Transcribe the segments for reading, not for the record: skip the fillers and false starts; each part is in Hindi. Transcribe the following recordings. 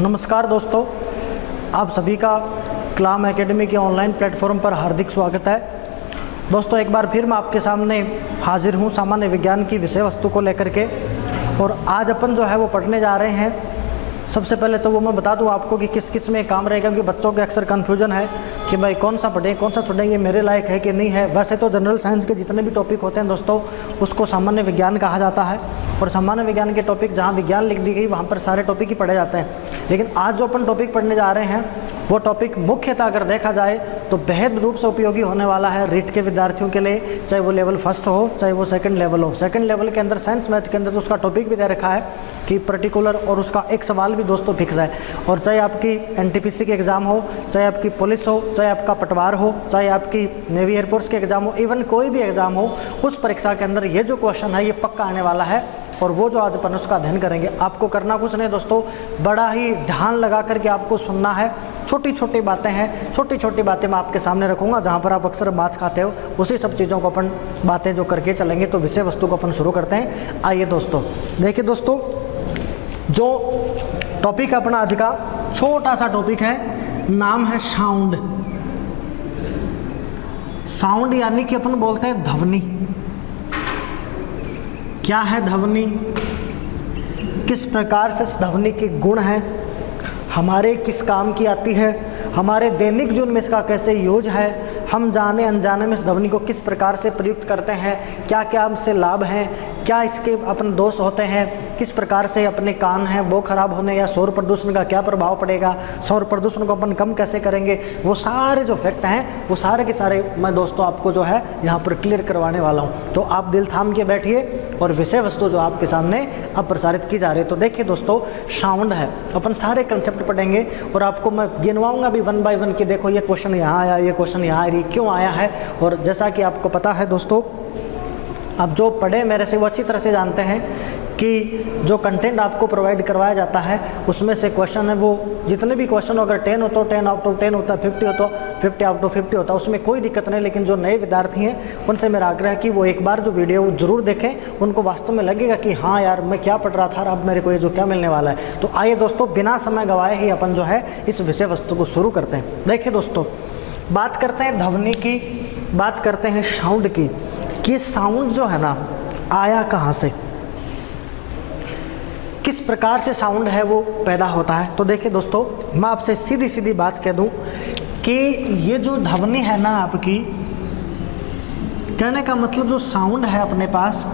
नमस्कार दोस्तों, आप सभी का क्लाम एकेडमी के ऑनलाइन प्लेटफॉर्म पर हार्दिक स्वागत है। दोस्तों, एक बार फिर मैं आपके सामने हाजिर हूँ सामान्य विज्ञान की विषय वस्तु को लेकर के। और आज अपन जो है वो पढ़ने जा रहे हैं। सबसे पहले तो वो मैं बता दूं आपको कि किस किस में काम रहेगा, क्योंकि बच्चों के अक्सर कन्फ्यूजन है कि भाई कौन सा पढ़ें, कौन सा छोड़ें, ये मेरे लायक है कि नहीं है। वैसे तो जनरल साइंस के जितने भी टॉपिक होते हैं दोस्तों, उसको सामान्य विज्ञान कहा जाता है। और सामान्य विज्ञान के टॉपिक जहाँ विज्ञान लिख दी गई वहाँ पर सारे टॉपिक ही पढ़े जाते हैं। लेकिन आज जो अपन टॉपिक पढ़ने जा रहे हैं वो टॉपिक मुख्यतः अगर देखा जाए तो बेहद रूप से उपयोगी होने वाला है रीट के विद्यार्थियों के लिए, चाहे वो लेवल फर्स्ट हो चाहे वो सेकंड लेवल हो। सेकंड लेवल के अंदर साइंस मैथ के अंदर तो उसका टॉपिक भी दे रखा है कि पर्टिकुलर, और उसका एक सवाल भी दोस्तों फिक्स है। और चाहे आपकी एनटीपीसी के एग्ज़ाम हो, चाहे आपकी पुलिस हो, चाहे आपका पटवार हो, चाहे आपकी नेवी एयरफोर्स के एग्ज़ाम हो, इवन कोई भी एग्ज़ाम हो, उस परीक्षा के अंदर ये जो क्वेश्चन है ये पक्का आने वाला है। और वो जो आज अपन उसका अध्ययन करेंगे, आपको करना कुछ नहीं दोस्तों, बड़ा ही ध्यान लगा करके आपको सुनना है। छोटी छोटी बातें हैं, छोटी छोटी बातें मैं आपके सामने रखूँगा। जहाँ पर आप अक्सर मात खाते हो उसी सब चीज़ों को अपन बातें जो करके चलेंगे। तो विषय वस्तु को अपन शुरू करते हैं। आइए दोस्तों, देखिए दोस्तों, जो टॉपिक अपना आज का छोटा सा टॉपिक है, नाम है साउंड। साउंड यानी कि अपन बोलते हैं ध्वनि। क्या है ध्वनि, किस प्रकार से ध्वनि के गुण हैं, हमारे किस काम की आती है, हमारे दैनिक जीवन में इसका कैसे यूज है, हम जाने अनजाने में इस ध्वनि को किस प्रकार से प्रयुक्त करते हैं, क्या क्या हमसे लाभ हैं, क्या इसके अपन दोष होते हैं, किस प्रकार से अपने कान हैं वो खराब होने या शोर प्रदूषण का क्या प्रभाव पड़ेगा, शोर प्रदूषण को अपन कम कैसे करेंगे, वो सारे जो फैक्ट हैं वो सारे के सारे मैं दोस्तों आपको जो है यहाँ पर क्लियर करवाने वाला हूँ। तो आप दिल थाम के बैठिए और विषय वस्तु जो आपके सामने अब प्रसारित की जा रही है। तो देखिए दोस्तों, साउंड है, अपन सारे कंसेप्ट पढ़ेंगे और आपको मैं गिनवाऊंगा भी वन बाय वन कि देखो ये क्वेश्चन यहाँ आया, ये क्वेश्चन यहाँ आया, क्यों आया है। और जैसा कि आपको पता है दोस्तों, आप जो पढ़े मेरे से वो अच्छी तरह से जानते हैं कि जो कंटेंट आपको प्रोवाइड करवाया जाता है उसमें से क्वेश्चन है वो जितने भी क्वेश्चन अगर 10 हो तो 10 आउट ऑफ 10 होता है, 50 हो तो 50 आउट ऑफ 50 होता है, उसमें कोई दिक्कत नहीं। लेकिन जो नए विद्यार्थी हैं उनसे मेरा आग्रह है कि वो एक बार जो वीडियो जरूर देखें, उनको वास्तव में लगेगा कि हाँ यार मैं क्या पढ़ रहा था और अब मेरे को ये जो क्या मिलने वाला है। तो आइए दोस्तों, बिना समय गंवाए ही अपन जो है इस विषय वस्तु को शुरू करते हैं। देखिए दोस्तों, बात करते हैं ध्वनि की, बात करते हैं साउंड की, कि साउंड जो है ना आया कहाँ से, किस प्रकार से साउंड है वो पैदा होता है। तो देखिए दोस्तों, मैं आपसे सीधी सीधी बात कह दूं कि ये जो ध्वनि है ना आपकी, कहने का मतलब जो साउंड है अपने पास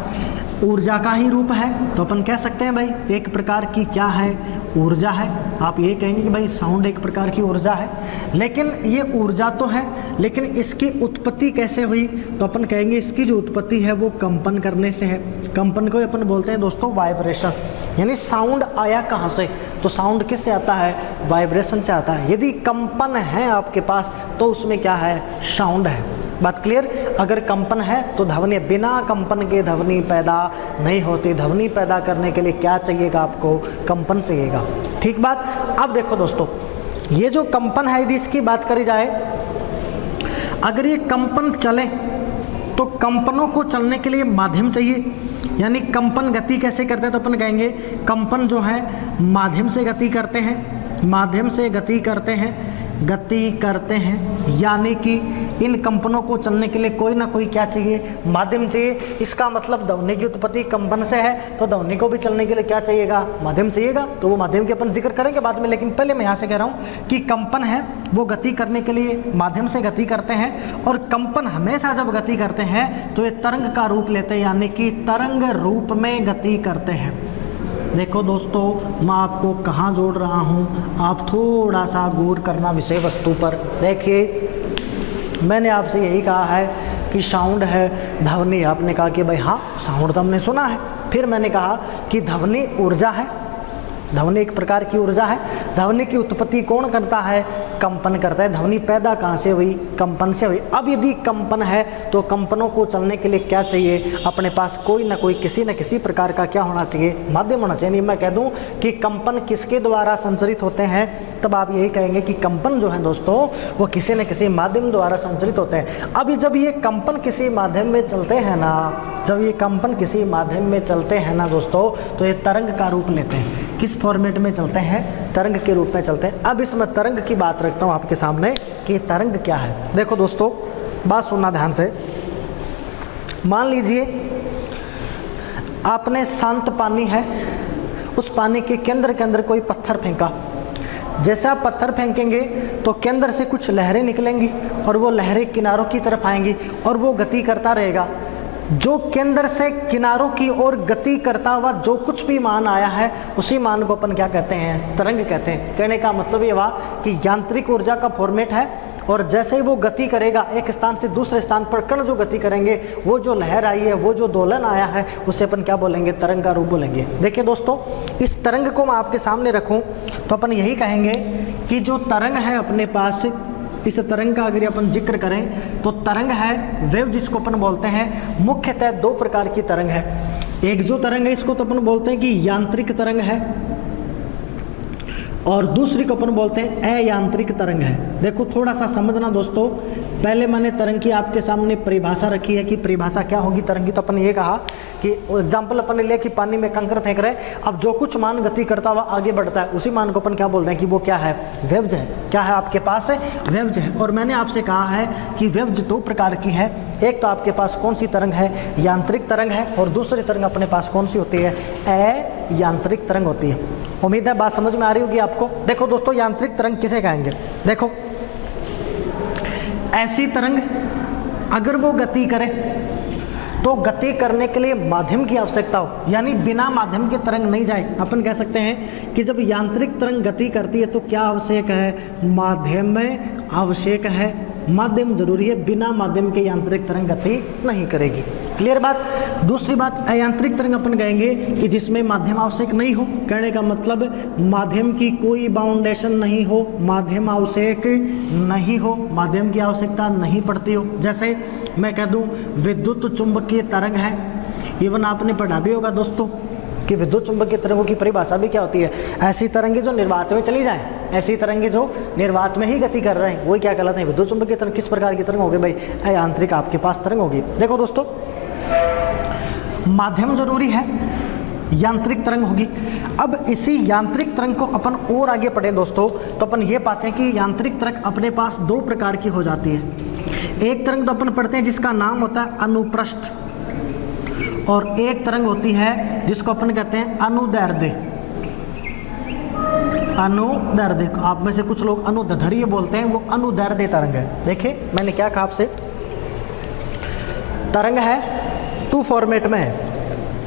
ऊर्जा का ही रूप है। तो अपन कह सकते हैं भाई एक प्रकार की क्या है, ऊर्जा है। आप ये कहेंगे कि भाई साउंड एक प्रकार की ऊर्जा है, लेकिन ये ऊर्जा तो है, लेकिन इसकी उत्पत्ति कैसे हुई, तो अपन कहेंगे इसकी जो उत्पत्ति है वो कंपन करने से है। कंपन को अपन बोलते हैं दोस्तों वाइब्रेशन। यानी साउंड आया कहाँ से, तो साउंड किससे आता है, वाइब्रेशन से आता है। यदि कंपन है आपके पास तो उसमें क्या है, साउंड है। बात क्लियर। अगर कंपन है तो ध्वनि, बिना कंपन के ध्वनि पैदा नहीं होती। ध्वनि पैदा करने के लिए क्या चाहिएगा आपको, कंपन चाहिएगा। ठीक बात। अब देखो दोस्तों, ये जो कंपन है यदि इसकी बात करी जाए, अगर ये कंपन चले तो कंपनों को चलने के लिए माध्यम चाहिए। यानी कंपन गति कैसे करते हैं, तो अपन कहेंगे कंपन जो है माध्यम से गति करते हैं, माध्यम से गति करते हैं, गति करते हैं। यानी कि इन कंपनों को चलने के लिए कोई ना कोई क्या चाहिए, माध्यम चाहिए। इसका मतलब ध्वनि की उत्पत्ति कंपन से है, तो ध्वनि को भी चलने के लिए क्या चाहिएगा, माध्यम चाहिएगा। तो वो माध्यम के अपन जिक्र करेंगे बाद में, लेकिन पहले मैं यहाँ से कह रहा हूँ कि कंपन है वो गति करने के लिए माध्यम से गति करते हैं। और कंपन हमेशा जब गति करते हैं तो ये तरंग का रूप लेते हैं, यानी कि तरंग रूप में गति करते हैं। देखो दोस्तों, मैं आपको कहाँ जोड़ रहा हूँ, आप थोड़ा सा गौर करना विषय वस्तु पर। देखिए, मैंने आपसे यही कहा है कि साउंड है, ध्वनि। आपने कहा कि भाई हाँ साउंड तो हमने सुना है। फिर मैंने कहा कि ध्वनि ऊर्जा है, ध्वनि एक प्रकार की ऊर्जा है। ध्वनि की उत्पत्ति कौन करता है, कंपन करता है। ध्वनि पैदा कहाँ से हुई, कंपन से हुई। अब यदि कंपन है तो कंपनों को चलने के लिए क्या चाहिए, अपने पास कोई ना कोई किसी न किसी प्रकार का क्या होना चाहिए, माध्यम होना चाहिए। मैं कह दूं कि कंपन किसके द्वारा संचरित होते हैं, तब आप यही कहेंगे कि कंपन जो है दोस्तों वो किसी न किसी माध्यम द्वारा संचरित होते हैं। अब जब ये कंपन किसी माध्यम में चलते हैं ना, जब ये कंपन किसी माध्यम में चलते हैं ना दोस्तों, तो ये तरंग का रूप लेते हैं। किस फॉर्मेट में चलते हैं, तरंग के रूप में चलते हैं। अब इसमें तरंग की बात रखता हूँ आपके सामने कि तरंग क्या है। देखो दोस्तों, बात सुनना ध्यान से। मान लीजिए आपने शांत पानी है, उस पानी के केंद्र के अंदर कोई पत्थर फेंका। जैसे आप पत्थर फेंकेंगे तो केंद्र से कुछ लहरें निकलेंगी और वो लहरें किनारों की तरफ आएंगी और वो गति करता रहेगा। जो केंद्र से किनारों की ओर गति करता हुआ जो कुछ भी मान आया है, उसी मान को अपन क्या कहते हैं, तरंग कहते हैं। कहने का मतलब ये हुआ कि यांत्रिक ऊर्जा का फॉर्मेट है, और जैसे ही वो गति करेगा एक स्थान से दूसरे स्थान पर, कण जो गति करेंगे, वो जो लहर आई है, वो जो दोलन आया है, उसे अपन क्या बोलेंगे, तरंग का रूप बोलेंगे। देखिए दोस्तों, इस तरंग को मैं आपके सामने रखूं तो अपन यही कहेंगे कि जो तरंग है अपने पास, इस तरंग का अगर अपन जिक्र करें तो तरंग है वेव, जिसको अपन बोलते हैं। मुख्यतः दो प्रकार की तरंग है। एक जो तरंग है इसको तो अपन बोलते हैं कि यांत्रिक तरंग है, और दूसरी को अपन बोलते हैं अयांत्रिक तरंग है। देखो थोड़ा सा समझना दोस्तों, पहले मैंने तरंग की आपके सामने परिभाषा रखी है कि परिभाषा क्या होगी तरंग की। तो अपन ये कहा कि एग्जाम्पल अपन ने लिया कि पानी में कंकर फेंक रहे हैं, अब जो कुछ मान गति करता हुआ आगे बढ़ता है, उसी मान को अपन क्या बोल रहे हैं कि वो क्या है, वेव्ज है। क्या है आपके पास है, वेव्ज है। और मैंने आपसे कहा है कि वेव्ज दो प्रकार की है। एक तो आपके पास कौन सी तरंग है, यांत्रिक तरंग है, और दूसरी तरंग अपने पास कौन सी होती है, अयांत्रिक तरंग होती है। उम्मीद है बात समझ में आ रही होगी आपको। देखो दोस्तों, यांत्रिक तरंग किसे कहेंगे, देखो ऐसी तरंग अगर वो गति करे तो गति करने के लिए माध्यम की आवश्यकता हो, यानी बिना माध्यम के तरंग नहीं जाए। अपन कह सकते हैं कि जब यांत्रिक तरंग गति करती है तो क्या आवश्यक है, माध्यम में आवश्यक है, माध्यम जरूरी है। बिना माध्यम के यांत्रिक तरंग गति नहीं करेगी। क्लियर बात। दूसरी बात, अयांत्रिक तरंग अपन कहेंगे कि जिसमें माध्यम आवश्यक नहीं हो। कहने का मतलब माध्यम की कोई बाउंडेशन नहीं हो, माध्यम आवश्यक नहीं हो, माध्यम की आवश्यकता नहीं पड़ती हो। जैसे मैं कह दूं विद्युत चुंबकीय तरंग है, इवन आपने पढ़ा भी होगा दोस्तों कि विद्युत चुंबकीय तरंगों की परिभाषा भी क्या होती है, ऐसी तरंगे जो निर्वात में चली जाएं, ऐसी तरंगे जो निर्वात में ही गति कर रहे हैं, वही क्या कहलाते हैं, विद्युत चुंबकीय तरंग। किस प्रकार की तरंग होगी भाई, अयांत्रिक आपके पास तरंग होगी। देखो दोस्तों, माध्यम जरूरी है, यांत्रिक तरंग होगी। अब इसी यांत्रिक तरंग को अपन और आगे पढ़े दोस्तों, तो अपन ये पाते हैं कि यांत्रिक तरंग अपने पास दो प्रकार की हो जाती है। एक तरंग तो अपन पढ़ते हैं जिसका नाम होता है अनुप्रस्थ, और एक तरंग होती है जिसको अपन कहते हैं अनुदैर्ध्य। अनुदैर्ध्य, आप में से कुछ लोग अनुदैर्ध्य बोलते हैं, वो अनुदैर्ध्य तरंग है। देखिए मैंने क्या कहा आपसे, तरंग है टू फॉर्मेट में है,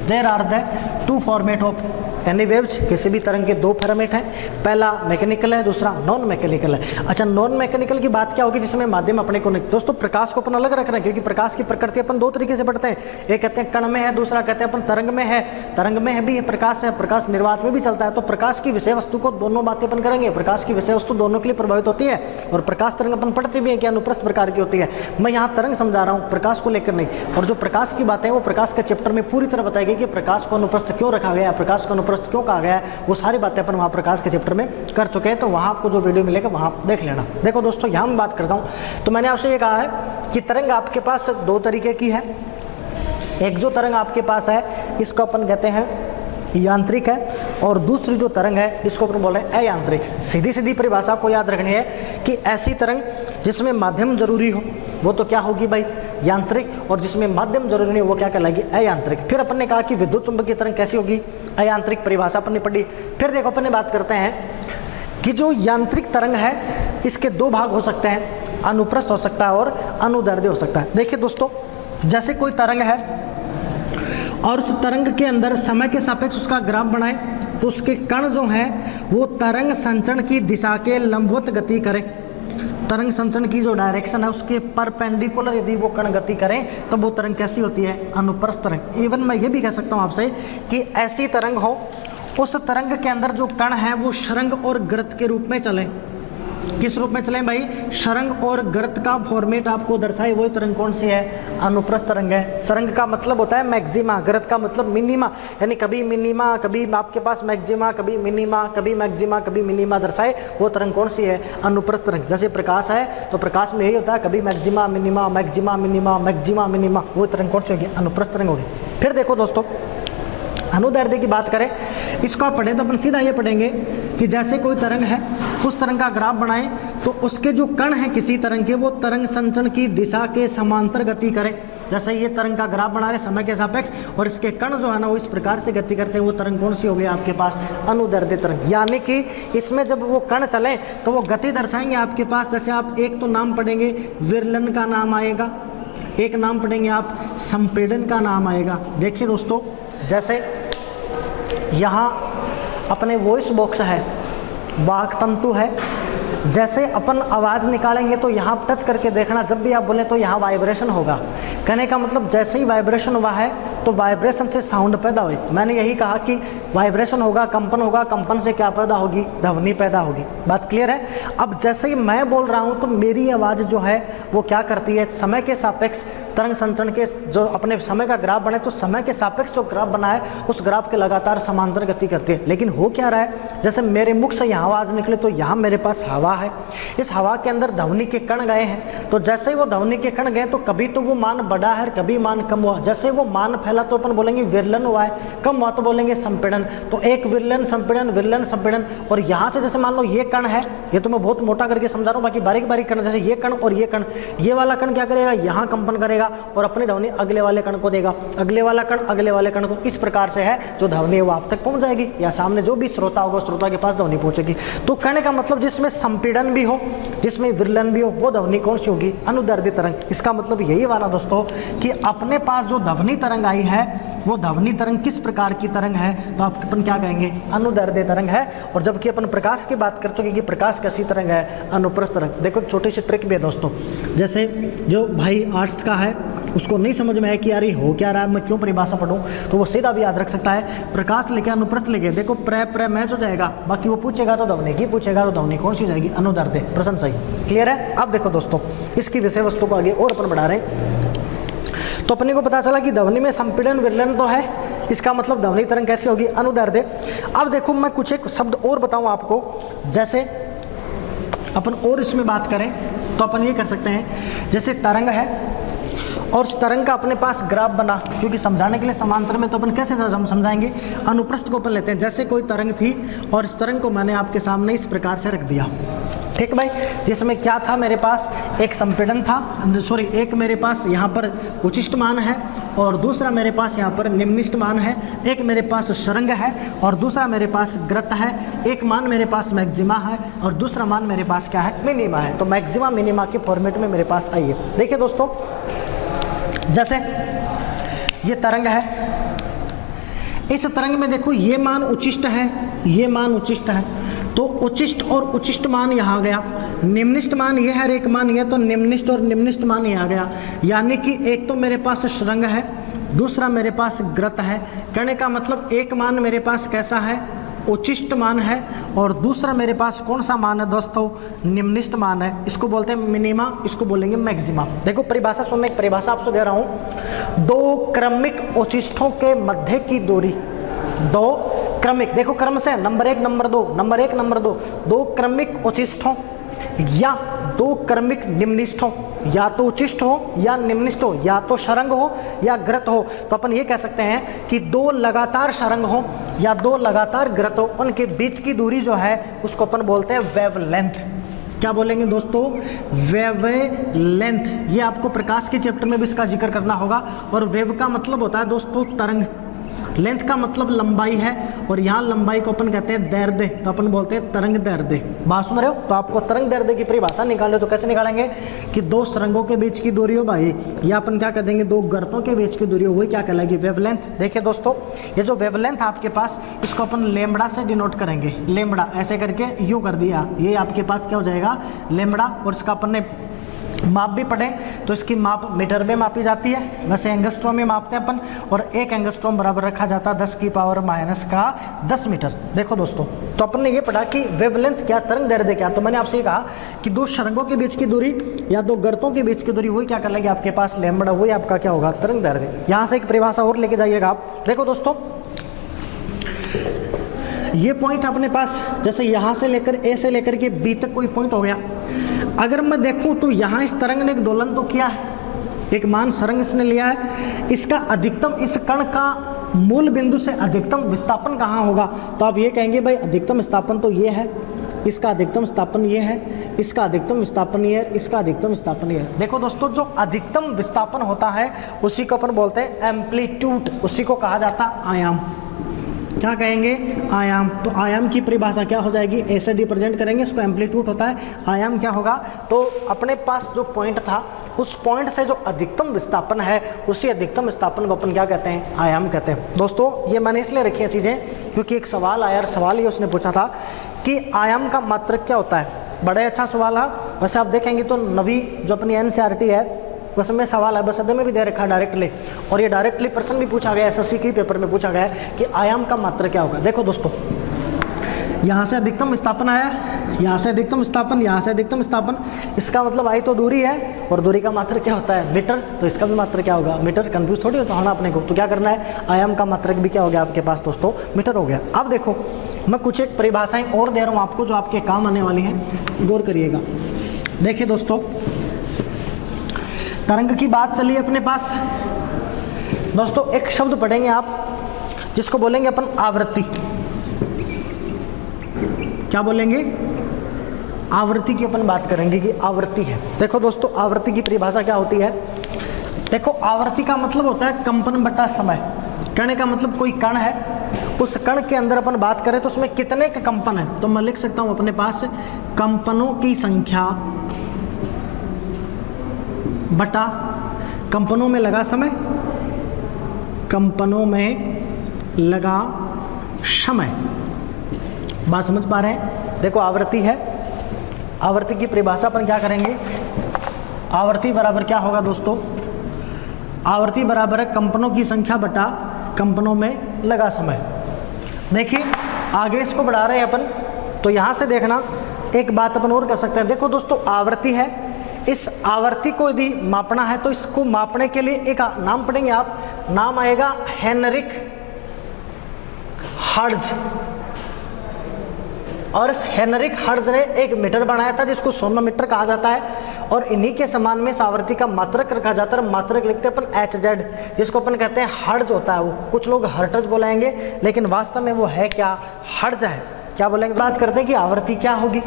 there are the two format of any waves. किसी भी तरंग के दो फॉर्मेट हैं, पहला मैकेनिकल है, दूसरा नॉन मैकेनिकल है। अच्छा, नॉन मैकेनिकल की बात क्या होगी, जिसमें माध्यम अपने को नहीं। दोस्तों प्रकाश को अपन अलग रख रहे हैं, क्योंकि प्रकाश की प्रकृति अपन दो तरीके से पढ़ते हैं। एक कहते हैं कण में है, दूसरा कहते हैं अपन तरंग में है। तरंग में है भी प्रकाश है, प्रकाश निर्वात में भी चलता है। तो प्रकाश की विषय वस्तु को दोनों बातें अपन करेंगे। प्रकाश की विषय वस्तु दोनों के लिए प्रभावित होती है, और प्रकाश तरंग अपन पढ़ते भी हैं कि अनुप्रस्थ प्रकार की होती है। मैं यहाँ तरंग समझा रहा हूँ, प्रकाश को लेकर नहीं। और जो प्रकाश की बातें हैं वो प्रकाश के चैप्टर में पूरी तरह बताई गई कि प्रकाश को अनुप्रस्थ क्यों रखा गया, प्रकाश को अनुप्रस्थ क्यों कहा गया, वो सारी बातें अपन वहाँ प्रकाश के चैप्टर में कर चुके हैं। तो वहाँ आपको जो वीडियो मिलेगा वहाँ देख लेना। देखो दोस्तों, यहाँ मैं बात करता हूँ, तो मैंने आपसे ये कहा है कि तरंग आपके पास दो तरीके की है। एक जो तरंग आपके पास है इसको अपन कहते हैं यांत्रिक है, और दूसरी जो तरंग है इसको अपन बोल रहे हैं अयांत्रिक। सीधी सीधी परिभाषा आपको याद रखनी है कि ऐसी तरंग जिसमें माध्यम जरूरी हो वो तो क्या होगी भाई, यांत्रिक, और जिसमें माध्यम जरूरी नहीं वो क्या कहलाएगी, अयांत्रिक। फिर अपन ने कहा कि विद्युत चुंबकीय तरंग कैसी होगी, अयांत्रिक, परिभाषा अपन ने पढ़ी। फिर देखो अपन ने बात करते हैं कि जो यांत्रिक तरंग है इसके दो भाग हो सकते हैं, अनुप्रस्थ हो सकता है और अनुदैर्ध्य हो सकता है। देखिए दोस्तों, जैसे कोई तरंग है और उस तरंग के अंदर समय के सापेक्ष उसका ग्राफ बनाए, तो उसके कण जो हैं वो तरंग संचरण की दिशा के लंबवत गति करें। तरंग संचरण की जो डायरेक्शन है उसके परपेंडिकुलर यदि वो कण गति करें तब तो वो तरंग कैसी होती है, अनुप्रस्थ तरंग। इवन मैं ये भी कह सकता हूँ आपसे कि ऐसी तरंग हो, उस तरंग के अंदर जो कण है वो शरंग और गर्त के रूप में चले। किस रूप में चलें भाई, शरंग और गर्त का फॉर्मेट आपको दर्शाए, वही तरंग कौन सी है, अनुप्रस्थ तरंग है। शरंग का मतलब होता है मैक्सिमा, गर्त का मतलब मिनिमा, यानी कभी मिनिमा, कभी आपके पास मैक्सिमा, कभी मिनिमा, कभी मैक्सिमा, कभी मिनिमा दर्शाए, वो तरंग कौन सी है, अनुप्रस्थ तरंग। जैसे प्रकाश है तो प्रकाश में यही होता है, कभी maxima minima, maxima minima, maxima minima, वो तरंग कौन सी होगी, अनुप्रस्थ तरंग होगी। फिर देखो दोस्तों, अनुदैर्ध्य की बात करें, इसको आप पढ़ें तो अपन सीधा ये पढ़ेंगे कि जैसे कोई तरंग है, उस तरंग का ग्राफ बनाएं तो उसके जो कण हैं किसी तरंग के, वो तरंग संचरण की दिशा के समांतर गति करें। जैसे ये तरंग का ग्राफ बना रहे समय के सापेक्ष, और इसके कण जो है ना वो इस प्रकार से गति करते हैं, वो तरंग कौन सी हो गई आपके पास? अनुदैर्ध्य तरंग। यानी कि इसमें जब वो कण चले तो वो गति दर्शाएंगे आपके पास। जैसे आप एक तो नाम पढ़ेंगे विरलन का नाम आएगा, एक नाम पढ़ेंगे आप संपीड़न का नाम आएगा। देखिए दोस्तों, जैसे यहाँ अपने वॉइस बॉक्स है, वाहक तंतु है, जैसे अपन आवाज़ निकालेंगे तो यहाँ टच करके देखना, जब भी आप बोलें तो यहाँ वाइब्रेशन होगा। कहने का मतलब जैसे ही वाइब्रेशन हुआ है तो वाइब्रेशन से साउंड पैदा हुई। मैंने यही कहा कि वाइब्रेशन होगा, कंपन होगा, कंपन से क्या पैदा होगी? ध्वनि पैदा होगी। बात क्लियर है? अब जैसे ही मैं बोल रहा हूँ तो मेरी आवाज़ जो है वो क्या करती है? समय के सापेक्ष तरंग संचरण के जो अपने समय का ग्राफ बने तो समय के सापेक्ष जो ग्राफ बना है उस ग्राफ के लगातार समांतर गति करती है। लेकिन हो क्या रहा है, जैसे मेरे मुख से यहाँ आवाज़ निकले तो यहाँ मेरे पास हवा है, इस हवा के अंदर ध्वनि के कण गए हैं, तो जैसे ही वो ध्वनि के कण गए तो कभी तो वो मान बढ़ा है, कभी मान कम हुआ। जैसे वो मान फैला तो अपन बोलेंगे विरलन हुआ है, कम हुआ तो बोलेंगे संपीड़न। तो एक विरलन संपीड़न। और यहाँ से जैसे मान लो ये कण है, ये तो मैं बहुत मोटा करके समझा रहा हूँ, बाकी बारीक बारीक कण, जैसे ये कण और ये कण, ये वाला कण क्या करेगा? यहाँ कंपन करेगा और अपनी ध्वनि अगले वाले कण को देगा, अगले वाला कण अगले वाले कण को। इस प्रकार से है जो ध्वनि वो आप तक पहुँच जाएगी, या सामने जो भी श्रोता होगा श्रोता के पास ध्वनि पहुँचेगी। तो कहने का मतलब जिसमें संपीड़न भी हो, जिसमें विरलन भी हो, वो ध्वनि कौन सी होगी? अनुदैर्ध्य तरंग। इसका मतलब यही वाला दोस्तों कि अपने पास जो ध्वनि तरंग आई है वो ध्वनि तरंग किस प्रकार की तरंग है? तो आप अपन क्या कहेंगे? अनुदैर्ध्य तरंग है। और जबकि अपन प्रकाश की बात कर चुके कि प्रकाश कैसी तरंग है? अनुप्रस्थ तरंग। देखो छोटी सी ट्रिक भी है दोस्तों, जैसे जो भाई आर्ट्स का है उसको नहीं समझ में आया कि यार ये हो क्या रहा है, मैं क्यों परिभाषा पढ़ूं, तो वो सीधा भी याद रख सकता है, प्रकाश लेके अनुप्रस्थ लेके, देखो प्र मैच हो जाएगा, बाकी वो पूछेगा तो ध्वनि की, पूछेगा तो ध्वनि कौन सी हो जाएगी? अनुदैर्ध्य। प्रश्न सही। क्लियर है? अब देखो दोस्तों, इसकी विषय वस्तु को आगे और अपन बढ़ा रहे हैं। तो अपने को पता चला कि ध्वनि में संपीड़न विरलन तो है, इसका मतलब ध्वनि तरंग कैसी होगी? अनुदैर्ध्य। अब देखो मैं कुछ एक शब्द और बताऊं आपको, जैसे अपन और इसमें बात करें तो अपन ये कर सकते हैं, जैसे तरंग है और इस तरंग का अपने पास ग्राफ बना, क्योंकि समझाने के लिए समांतर में तो अपन कैसे समझाएंगे? अनुप्रस्थ को अपन लेते हैं। जैसे कोई तरंग थी और इस तरंग को मैंने आपके सामने इस प्रकार से रख दिया, ठीक भाई, जिसमें क्या था? मेरे पास एक संपीड़न था, एक मेरे पास यहाँ पर उच्चिष्ट मान है और दूसरा मेरे पास यहाँ पर निम्निष्ट मान है, एक मेरे पास शरंग है और दूसरा मेरे पास ग्रत है, एक मान मेरे पास मैक्सिमा है और दूसरा मान मेरे पास क्या है? मिनिमा है। तो मैक्सिमा मिनिमा के फॉर्मेट में मेरे पास आई है। देखिए दोस्तों, जैसे ये तरंग है, इस तरंग में देखो ये मान उच्चिष्ट है, ये मान उच्चिष्ट है, तो उच्चिष्ट और उच्चिष्ट मान यहाँ गया, निम्निष्ट मान ये है, एक मान ये, तो निम्निष्ट और निम्निष्ट मान यहाँ गया। यानी कि एक तो मेरे पास शरंग है, दूसरा मेरे पास ग्रत है। कहने का मतलब एक मान मेरे पास कैसा है? उच्चिष्ट मान है, और दूसरा मेरे पास कौन सा मान है दोस्तों? निम्निष्ट मान है। इसको बोलते हैं मिनिमा, इसको बोलेंगे मैक्सिमा। देखो परिभाषा सुनने, एक परिभाषा आपसे दे रहा हूँ, दो क्रमिक उच्चिष्टों के मध्य की दूरी, दो क्रमिक, देखो क्रम से नंबर 1 नंबर 2, नंबर 1 नंबर 2, दो क्रमिक उच्चिष्टों या दो क्रमिक निम्निष्ठ हो, या तो उच्चिष्ट हो या निम्निष्ठ हो, या तो शरंग हो या ग्रत हो। तो अपन ये कह सकते हैं कि दो लगातार शरंग हो या दो लगातार ग्रत हो, उनके बीच की दूरी जो है उसको अपन बोलते हैं वेवलेंथ। क्या बोलेंगे दोस्तों? वेवलेंथ। ये आपको प्रकाश के चैप्टर में भी इसका जिक्र करना होगा। और वेव का मतलब होता है दोस्तों तरंग, लेंथ का मतलब लंबाई है, और यहाँ लंबाई को अपन कहते हैं दैर्ध्य, तो अपन बोलते हैं तरंग दैर्ध्य। बात सुन रहे हो? तो आपको तरंग दैर्ध्य की परिभाषा निकाले तो कैसे निकालेंगे कि दो सरंगों के बीच की दूरी हो भाई, या अपन क्या कह देंगे दो गर्तों के बीच की दूरी हो, वही क्या कहलाएगी? वेवलेंथ। देखिए दोस्तों, ये जो वेवलेंथ आपके पास, इसको अपन लेमड़ा से डिनोट करेंगे। लेमड़ा ऐसे करके यूँ कर दिया, ये आपके पास क्या हो जाएगा? लेमड़ा। और इसका अपन ने माप भी पढ़ें तो इसकी माप मीटर में मापी जाती है, वैसे एंगस्ट्रॉम में मापते हैं अपन, और एक एंगस्ट्रॉम बराबर रखा जाता है 10 की पावर माइनस का 10 मीटर। देखो दोस्तों, तो अपन ने ये पढ़ा कि वेवलेंथ क्या, तरंग दैर्ध्य क्या। तो मैंने आपसे ये कहा कि दो शरंगों के बीच की दूरी या दो गर्तों के बीच की दूरी, वही क्या कर लेंगे आपके पास? लैम्बडा। वही आपका क्या होगा? तरंग दैर्ध्य। यहाँ से एक परिभाषा और लेके जाइएगा आप। देखो दोस्तों, ये पॉइंट अपने पास, जैसे यहाँ से लेकर ए से लेकर के बी तक कोई पॉइंट हो गया। अगर मैं देखूं तो यहाँ इस तरंग ने एक दोलन तो किया है, एक मान सरंग इसने लिया है, इसका अधिकतम, इस कण का मूल बिंदु से अधिकतम विस्थापन कहाँ होगा, तो आप ये कहेंगे भाई अधिकतम विस्थापन तो ये है, इसका अधिकतम विस्थापन ये है, इसका अधिकतम विस्थापन ये है, इसका अधिकतम विस्थापन ये है। देखो दोस्तों, जो अधिकतम विस्थापन होता है उसी को अपन बोलते हैं एम्पलीट्यूड, उसी को कहा जाता है आयाम। क्या कहेंगे, आयाम। तो आयाम की परिभाषा क्या हो जाएगी, ऐसे रिप्रेजेंट करेंगे इसको, एम्पलीट्यूड होता है, आयाम क्या होगा, तो अपने पास जो पॉइंट था उस पॉइंट से जो अधिकतम विस्थापन है उसी अधिकतम विस्थापन को अपन क्या कहते हैं, आयाम कहते हैं। दोस्तों ये मैंने इसलिए रखी है चीज़ें क्योंकि एक सवाल आया और सवाल ये उसने पूछा था कि आयाम का मात्रक क्या होता है। बड़ा अच्छा सवाल है। वैसे आप देखेंगे तो नवी जो अपनी NCERT है उसमें सवाल है, बस अदे में भी दे रखा है डायरेक्टली, और ये डायरेक्टली प्रश्न भी पूछा गया, SSC के पेपर में पूछा गया है कि आयाम का मात्रक क्या होगा। देखो दोस्तों, यहाँ से अधिकतम विस्थापन आया, यहाँ से अधिकतम विस्थापन, यहाँ से अधिकतम विस्थापन, इसका मतलब आई तो दूरी है और दूरी का मात्रक क्या होता है, मीटर, तो इसका भी मात्रक क्या होगा, मीटर। कंफ्यूज थोड़ी होता होना अपने को, तो क्या करना है, आयाम का मात्रक भी क्या हो गया आपके पास दोस्तों, मीटर हो गया। अब देखो मैं कुछ एक परिभाषाएं और दे रहा हूँ आपको जो आपके काम आने वाली हैं, गौर करिएगा। देखिए दोस्तों, तरंग की बात चली अपने पास। दोस्तों एक शब्द पढ़ेंगे आप जिसको बोलेंगे अपन आवृत्ति। क्या बोलेंगे, आवृत्ति की अपन बात करेंगे कि आवृत्ति है। देखो दोस्तों, आवृत्ति की परिभाषा क्या होती है, देखो आवृत्ति का मतलब होता है कंपन बटा समय। कहने का मतलब कोई कण है, उस कण के अंदर अपन बात करें तो उसमें कितने का कंपन है, तो मैं लिख सकता हूं अपने पास कंपनों की संख्या बटा कंपनों में लगा समय, कंपनों में लगा समय। बात समझ पा रहे हैं। देखो आवृत्ति है, आवृत्ति की परिभाषा अपन क्या करेंगे, आवृत्ति बराबर क्या होगा दोस्तों, आवृत्ति बराबर है कंपनों की संख्या बटा कंपनों में लगा समय। देखिए आगे इसको बढ़ा रहे हैं अपन, तो यहाँ से देखना एक बात अपन और कर सकते हैं। देखो दोस्तों, आवृत्ति है, इस आवृत्ति को यदि मापना है तो इसको मापने के लिए एक नाम पढ़ेंगे आप, नाम आएगा हेनरिक हर्ट्ज। और इस हेनरिक हर्ट्ज ने एक मीटर बनाया था जिसको सोनोमीटर कहा जाता है, और इन्हीं के समान में इस आवृत्ति का मात्रक रखा जाता है। मात्रक लिखते हैं अपन HZ, जिसको अपन कहते हैं हर्ट्ज होता है। वो कुछ लोग हर्ट्ज बुलाएंगे लेकिन वास्तव में वो है क्या, हर्ट्ज है। क्या बोलेंगे, बात करते हैं कि आवृत्ति क्या होगी।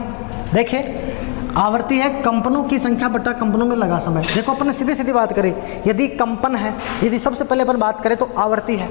देखिए आवृत्ति है कंपनों की संख्या बटा कंपनों में लगा समय। देखो अपन सीधी सीधी बात करें, यदि कंपन है, यदि सबसे पहले अपन बात करें तो आवृत्ति है।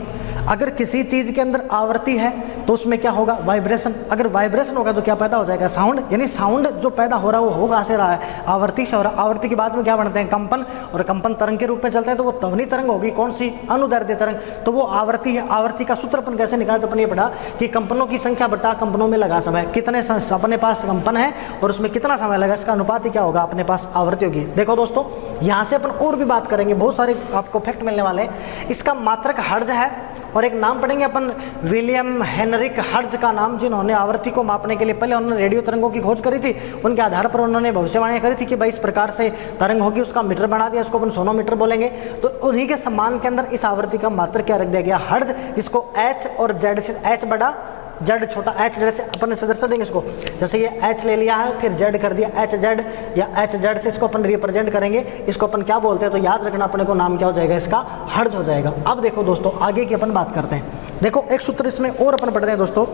अगर किसी चीज के अंदर आवृत्ति है तो उसमें क्या होगा, वाइब्रेशन। अगर वाइब्रेशन होगा तो क्या पैदा हो जाएगा, साउंड। यानी साउंड जो पैदा हो रहा है वो हो कहाँ से रहा है, आवृत्ति से हो रहा है। आवृत्ति के बाद में क्या बनते हैं, कंपन, और कंपन तरंग के रूप में चलते हैं तो वो ध्वनि तरंग होगी, कौन सी, अनुदैर्ध्य तरंग, तो वो आवृत्ति है। आवृत्ति का सूत्र अपन कैसे निकाले, तो अपन ये पढ़ा कि कंपनों की संख्या बटा कंपनों में लगा समय। कितने अपने पास कंपन है और उसमें कितना समय लगा, इसका अनुपात ही क्या होगा, अपने पास आवृत्ति होगी। देखो दोस्तों, यहाँ से अपन और भी बात करेंगे, बहुत सारे आपको फैक्ट मिलने वाले हैं। इसका मात्रक हर्ट्ज है, और एक नाम पढ़ेंगे अपन विलियम हेनरिक हर्ट्ज का नाम, जिन्होंने आवृत्ति को मापने के लिए पहले उन्होंने रेडियो तरंगों की खोज करी थी। उनके आधार पर उन्होंने भविष्यवाणी करी थी कि भाई इस प्रकार से तरंग होगी, उसका मीटर बना दिया, उसको अपन सोनोमीटर बोलेंगे। तो उन्हीं के सम्मान के अंदर इस आवृत्ति का मात्रक क्या रख दिया गया, हर्ट्ज। इसको H और Z से, H बड़ा Z छोटा, H Z से अपन सदस्य देंगे इसको। जैसे ये H ले लिया है, फिर Z कर दिया, HZ या HZ से इसको अपन रिप्रेजेंट करेंगे। इसको अपन क्या बोलते हैं, तो याद रखना अपने को, नाम क्या हो जाएगा इसका, हर्ट्ज हो जाएगा। अब देखो दोस्तों, आगे की अपन बात करते हैं। देखो एक सूत्र इसमें और अपन पढ़ते हैं दोस्तों,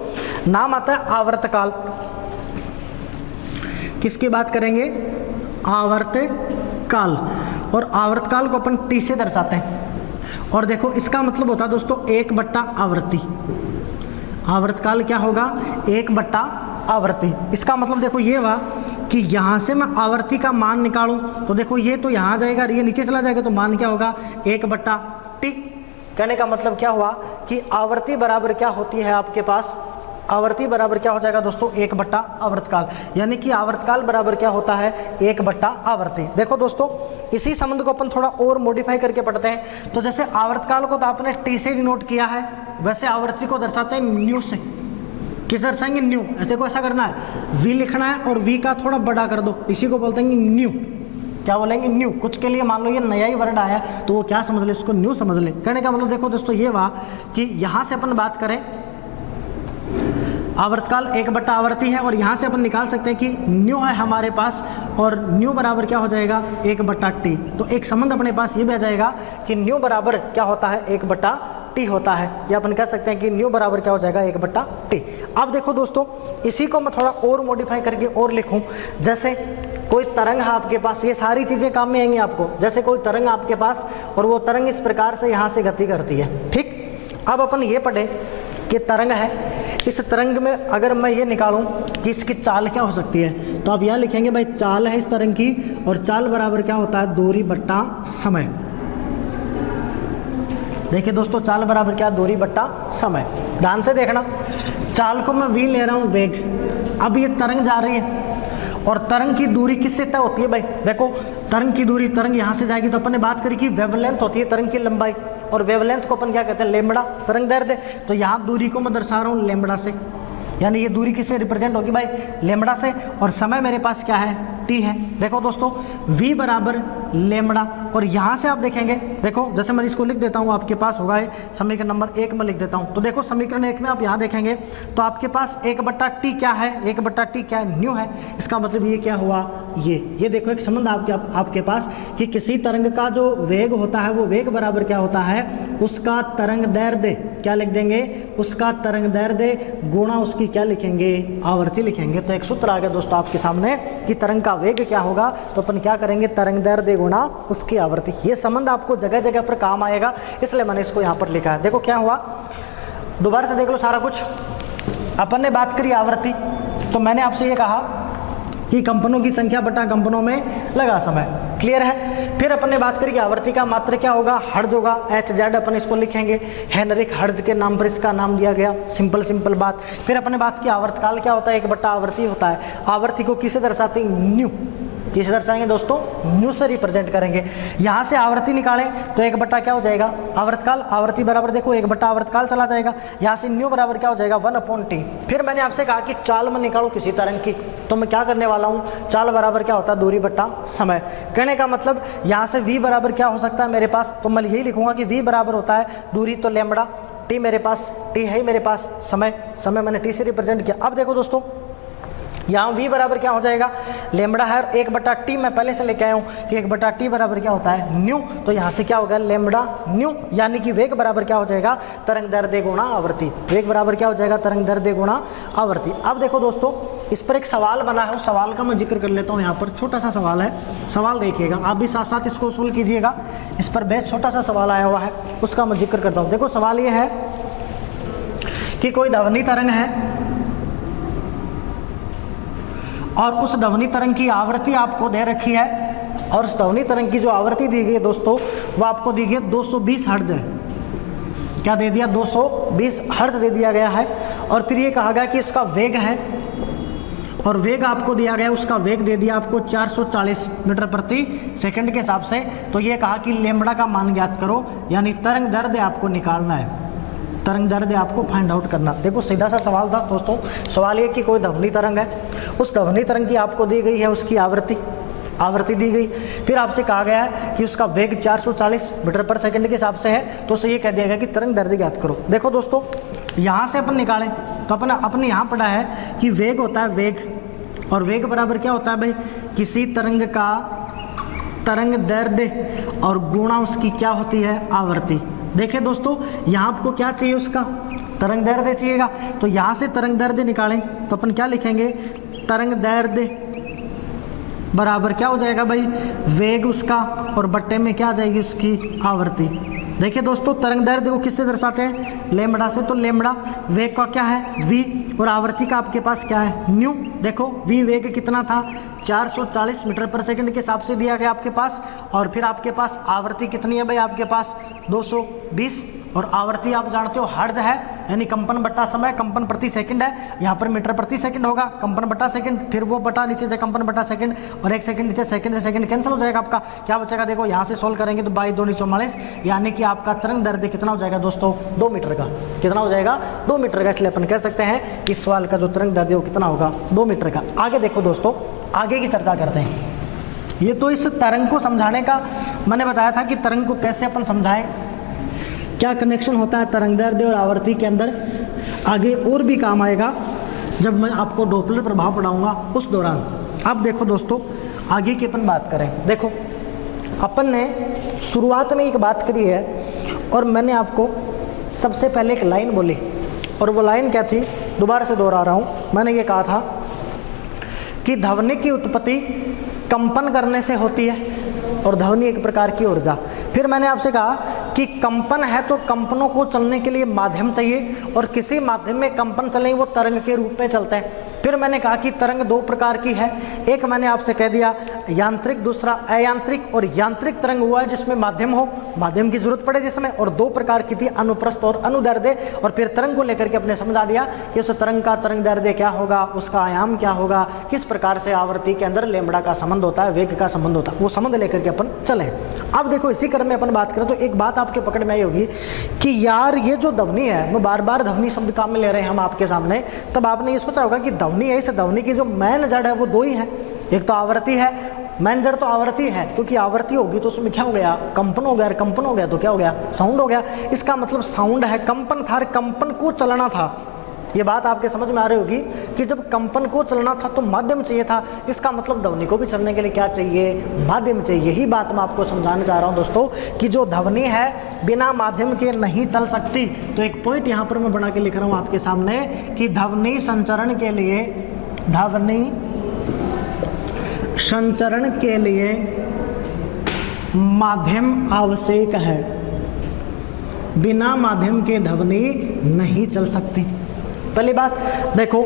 नाम आता है आवर्तकाल। किसकी बात करेंगे, आवर्तकाल। और आवर्तकाल को अपन T से दर्शाते हैं। और देखो इसका मतलब होता है दोस्तों 1/आवृत्ति। आवर्तकाल क्या होगा, 1/आवृत्ति। इसका मतलब देखो ये हुआ कि यहाँ से मैं आवृत्ति का मान निकालूं तो देखो ये तो यहाँ जाएगा, ये नीचे चला जाएगा, तो मान क्या होगा, 1/T। कहने का मतलब क्या हुआ कि आवृत्ति बराबर क्या होती है आपके पास, आवृत्ति बराबर क्या हो जाएगा दोस्तों, 1/आवर्तकाल। यानी कि आवर्तकाल बराबर क्या होता है, 1/आवृत्ति। देखो दोस्तों, इसी संबंध को अपन थोड़ा और मॉडिफाई करके पढ़ते हैं। तो जैसे आवर्तकाल को तो आपने T से डिनोट किया है, वैसे आवृत्ति को दर्शाते हैं न्यू से। किस दर्शाएंगे, न्यू। ऐसे को ऐसा करना है, V लिखना है और V का थोड़ा बड़ा कर दो, इसी को बोलते हैं न्यू। क्या बोलेंगे, न्यू। कुछ के लिए मान लो ये नया ही वर्ड आया तो वो क्या समझ ले, इसको न्यू समझ ले। कहने का मतलब देखो दोस्तों ये हुआ कि यहाँ से अपन बात करें, आवर्तकाल 1/आवृत्ति है, और यहाँ से अपन निकाल सकते हैं कि न्यू है हमारे पास, और न्यू बराबर क्या हो जाएगा, 1/T। तो एक संबंध अपने पास ये भी आ जाएगा कि न्यू बराबर क्या होता है, 1/T टी होता है, या अपन कह सकते हैं कि न्यू बराबर क्या हो जाएगा 1/t। अब देखो दोस्तों, इसी को मैं थोड़ा और मॉडिफाई करके और लिखूं, जैसे कोई तरंग है आपके पास, ये सारी चीज़ें काम में आएंगी आपको। जैसे कोई तरंग आपके पास और वो तरंग इस प्रकार से यहाँ से गति करती है, ठीक। अब अपन ये पढ़े कि तरंग है, इस तरंग में अगर मैं ये निकालूं कि इसकी चाल क्या हो सकती है, तो आप यहाँ लिखेंगे भाई चाल है इस तरंग की, और चाल बराबर क्या होता है दूरी बट्टा समय। देखिए दोस्तों, चाल बराबर क्या, दूरी बट्टा समय। ध्यान से देखना, चाल को मैं v ले रहा हूँ वेग। अब ये तरंग जा रही है और तरंग की दूरी किससे तय होती है भाई, देखो तरंग की दूरी, तरंग यहाँ से जाएगी तो अपन ने बात करी कि वेवलेंथ होती है तरंग की लंबाई, और वेवलेंथ को अपन क्या कहते हैं लेमड़ा, तरंग दैर्ध्य। तो यहाँ दूरी को मैं दर्शा रहा हूँ लेमड़ा से, यानी ये दूरी किससे रिप्रेजेंट होगी भाई, लेमड़ा से। और समय मेरे पास क्या है, टी है। देखो दोस्तों, v बराबर लेमड़ा, और यहाँ से आप देखेंगे, देखो जैसे मैं इसको लिख देता हूँ, आपके पास होगा ये समीकरण नंबर 1 में लिख देता हूँ। तो देखो समीकरण 1 में आप यहाँ देखेंगे तो आपके पास 1/t क्या है, 1/t क्या है, न्यू है। इसका मतलब ये क्या हुआ, ये देखो एक संबंध आपके पास कि किसी तरंग का जो वेग होता है वो वेग बराबर क्या होता है, उसका तरंग दैर्ध्य, क्या लिख देंगे, उसका तरंग दैर्ध्य गुणा उसकी क्या लिखेंगे, आवर्ती लिखेंगे। तो एक सूत्र आ गया दोस्तों आपके सामने कि तरंग का वेग क्या होगा, तो अपन क्या करेंगे, तरंग दैर्ध्य गुणा उसकी आवर्ती। ये संबंध आपको जगह जगह पर काम आएगा, इसलिए मैंने इसको यहाँ पर लिखा है। देखो क्या हुआ, दोबारा से देख लो सारा कुछ। अपन ने बात करी आवर्ती, तो मैंने आपसे ये कहा कि कंपनों की संख्या बटा कंपनों में लगा समय, क्लियर है। फिर अपन ने बात करी कि आवर्ती का मात्रक क्या होगा, हर्ट्ज होगा, HZ अपन इसको लिखेंगे, हेनरिक हर्ट्ज के नाम पर इसका नाम दिया गया, सिंपल बात। फिर अपन ने बात की आवर्तकाल क्या होता है, 1 आवर्ती होता है। आवर्ती को किसे दर्शाते हैं, न्यू, किसे दर्शाएंगे दोस्तों, न्यू से रिप्रेजेंट करेंगे। यहाँ से आवर्ती निकालें तो 1 क्या हो जाएगा, आवर्तकाल, आवर्ती बराबर देखो 1 आवर्तकाल चला जाएगा। यहाँ से न्यू बराबर क्या हो जाएगा, 1/t। फिर मैंने आपसे कहा कि चाल में निकालो किसी तरंग की, तो मैं क्या करने वाला हूँ, चाल बराबर क्या होता है, दूरी बट्टा समय। कहने का मतलब यहाँ से v बराबर क्या हो सकता है मेरे पास, तो मैं यही लिखूंगा कि v बराबर होता है दूरी तो लेमड़ा, t मेरे पास, t है ही मेरे पास, समय मैंने t से रिप्रेजेंट किया। अब देखो दोस्तों, यहाँ v बराबर क्या हो जाएगा, लेमड़ा है, 1/t मैं पहले से लेके आया हूँ कि 1/t बराबर क्या होता है, न्यू। तो यहाँ से क्या होगा, लेमड़ा न्यू, यानी कि वेग बराबर क्या हो जाएगा, तरंग दैर्ध्य गुणा आवर्ती। वेग बराबर क्या हो जाएगा, तरंग दैर्ध्य गुणा आवर्ती। अब देखो दोस्तों, इस पर एक सवाल बना है, उस सवाल का मैं जिक्र कर लेता हूँ। यहाँ पर छोटा सा सवाल है, सवाल देखिएगा, आप भी साथ साथ इसको सोल्व कीजिएगा। इस पर बेस छोटा सा सवाल आया हुआ है, उसका मैं जिक्र करता हूँ। देखो सवाल ये है कि कोई ध्वनि तरंग है और उस ध्वनि तरंग की आवृत्ति आपको दे रखी है, और उस ध्वनि तरंग की जो आवृत्ति दी गई है दोस्तों, वो आपको दी गई 220 हर्ट्ज है। क्या दे दिया, 220 हर्ट्ज दे दिया गया है। और फिर ये कहा गया कि इसका वेग है, और वेग आपको दिया गया, उसका वेग दे दिया आपको 440 मीटर प्रति सेकंड के हिसाब से। तो ये कहा कि लेमड़ा का मान ज्ञात करो, यानी तरंग दैर्ध्य आपको निकालना है, तरंग दैर्ध्य आपको फाइंड आउट करना। देखो सीधा सा सवाल था दोस्तों, सवाल ये कि कोई ध्वनि तरंग है, उस ध्वनि तरंग की आपको दी गई है उसकी आवृत्ति दी गई। फिर आपसे कहा गया है कि उसका वेग 440 मीटर पर सेकंड के हिसाब से है, तो उसे ये कह दिया गया कि तरंग दैर्ध्य ज्ञात करो। देखो दोस्तों, यहाँ से अपन निकालें तो अपने यहाँ पढ़ा है कि वेग होता है वेग, और वेग बराबर क्या होता है भाई, किसी तरंग का तरंग दैर्ध्य और गुणा उसकी क्या होती है, आवृत्ति। देखिए दोस्तों, यहाँ आपको क्या चाहिए, उसका तरंग दैर्ध्य चाहिएगा। तो यहाँ से तरंग दैर्ध्य निकालें तो अपन क्या लिखेंगे, तरंग दैर्ध्य बराबर क्या हो जाएगा भाई, वेग उसका, और बट्टे में क्या आ जाएगी उसकी आवृत्ति। देखिए दोस्तों, तरंग दैर्ध्य को किससे दर्शाते हैं, लेमड़ा से। तो लेमड़ा, वेग का क्या है v, और आवृत्ति का आपके पास क्या है, न्यू। देखो v वेग कितना था, 440 मीटर पर सेकंड के हिसाब से दिया गया आपके पास, और फिर आपके पास आवृत्ति कितनी है भाई, आपके पास 220, और आवृत्ति आप जानते हो हर्ट्ज है, यानी कंपन बट्टा समय, कंपन प्रति सेकंड है, यहाँ पर मीटर प्रति सेकंड होगा, कंपन बट्टा सेकंड, फिर वो बटा नीचे से कंपन बट्टा सेकंड, और 1 सेकंड नीचे, सेकंड से सेकंड कैंसिल हो जाएगा आपका, क्या बचेगा, देखो यहाँ से सोल्व करेंगे तो 22 × 44, यानी कि आपका तरंग दैर्ध्य कितना हो जाएगा दोस्तों, 2 मीटर का। कितना हो जाएगा, 2 मीटर का। इसलिए अपन कह सकते हैं कि इस सवाल का जो तरंग दैर्ध्य वो कितना होगा, 2 मीटर का। आगे देखो दोस्तों, आगे की चर्चा करते हैं। ये तो इस तरंग को समझाने का मैंने बताया था कि तरंग को कैसे अपन समझाएं, क्या कनेक्शन होता है तरंग दैर्ध्य और आवर्ती के अंदर। आगे और भी काम आएगा जब मैं आपको डॉपलर प्रभाव पढ़ाऊंगा उस दौरान। अब देखो दोस्तों, आगे की अपन बात करें। देखो अपन ने शुरुआत में एक बात करी है, और मैंने आपको सबसे पहले एक लाइन बोली, और वो लाइन क्या थी, दोबारा से दोहरा रहा हूँ। मैंने ये कहा था कि ध्वनि की उत्पत्ति कंपन करने से होती है और ध्वनि एक प्रकार की ऊर्जा। फिर मैंने आपसे कहा कि कंपन है तो कंपनों को चलने के लिए माध्यम चाहिए, और किसी माध्यम में कंपन चले वो तरंग के रूप में चलते हैं। फिर मैंने कहा कि तरंग दो प्रकार की है, एक मैंने आपसे कह दिया यांत्रिक, दूसरा अयांत्रिक। और यांत्रिक तरंग हुआ है जिसमें माध्यम हो, माध्यम की जरूरत पड़े जिसमें, और दो प्रकार की थी, अनुप्रस्थ और अनुदैर्ध्य। और फिर तरंग को लेकर के अपने समझा दिया कि उस तरंग का तरंग दैर्ध्य क्या होगा, उसका आयाम क्या होगा, किस प्रकार से आवृत्ति के अंदर लैम्ब्डा का संबंध होता है, वेग का संबंध होता है, वो संबंध लेकर के अपन चले। अब देखो इसी क्रम में अपन बात करें तो एक बात आपके पकड़ में आई होगी कि यार ये जो ध्वनि है, मैं बार बार ध्वनि शब्द काम में ले रहे हैं हम आपके सामने, तब आपने ये सोचा होगा कि ध्वनि है, इस ध्वनि की जो मेन जड़ है वो दो ही है, एक तो आवृत्ति है, मेन जड़ तो आवृत्ति है, क्योंकि आवृत्ति होगी तो उसमें क्या हो गया, कंपन हो गया, और कंपन हो गया तो क्या हो गया, साउंड हो गया। इसका मतलब साउंड है, कंपन था, कंपन को चलना था। ये बात आपके समझ में आ रही होगी कि जब कंपन को चलना था तो माध्यम चाहिए था, इसका मतलब ध्वनि को भी चलने के लिए क्या चाहिए, माध्यम चाहिए। यही बात मैं आपको समझाने जा रहा हूँ दोस्तों कि जो ध्वनि है बिना माध्यम के नहीं चल सकती। तो एक पॉइंट यहाँ पर मैं बना के लिख रहा हूँ आपके सामने कि ध्वनि संचरण के लिए, ध्वनि संचरण के लिए माध्यम आवश्यक है, बिना माध्यम के ध्वनि नहीं चल सकती। पहली बात देखो,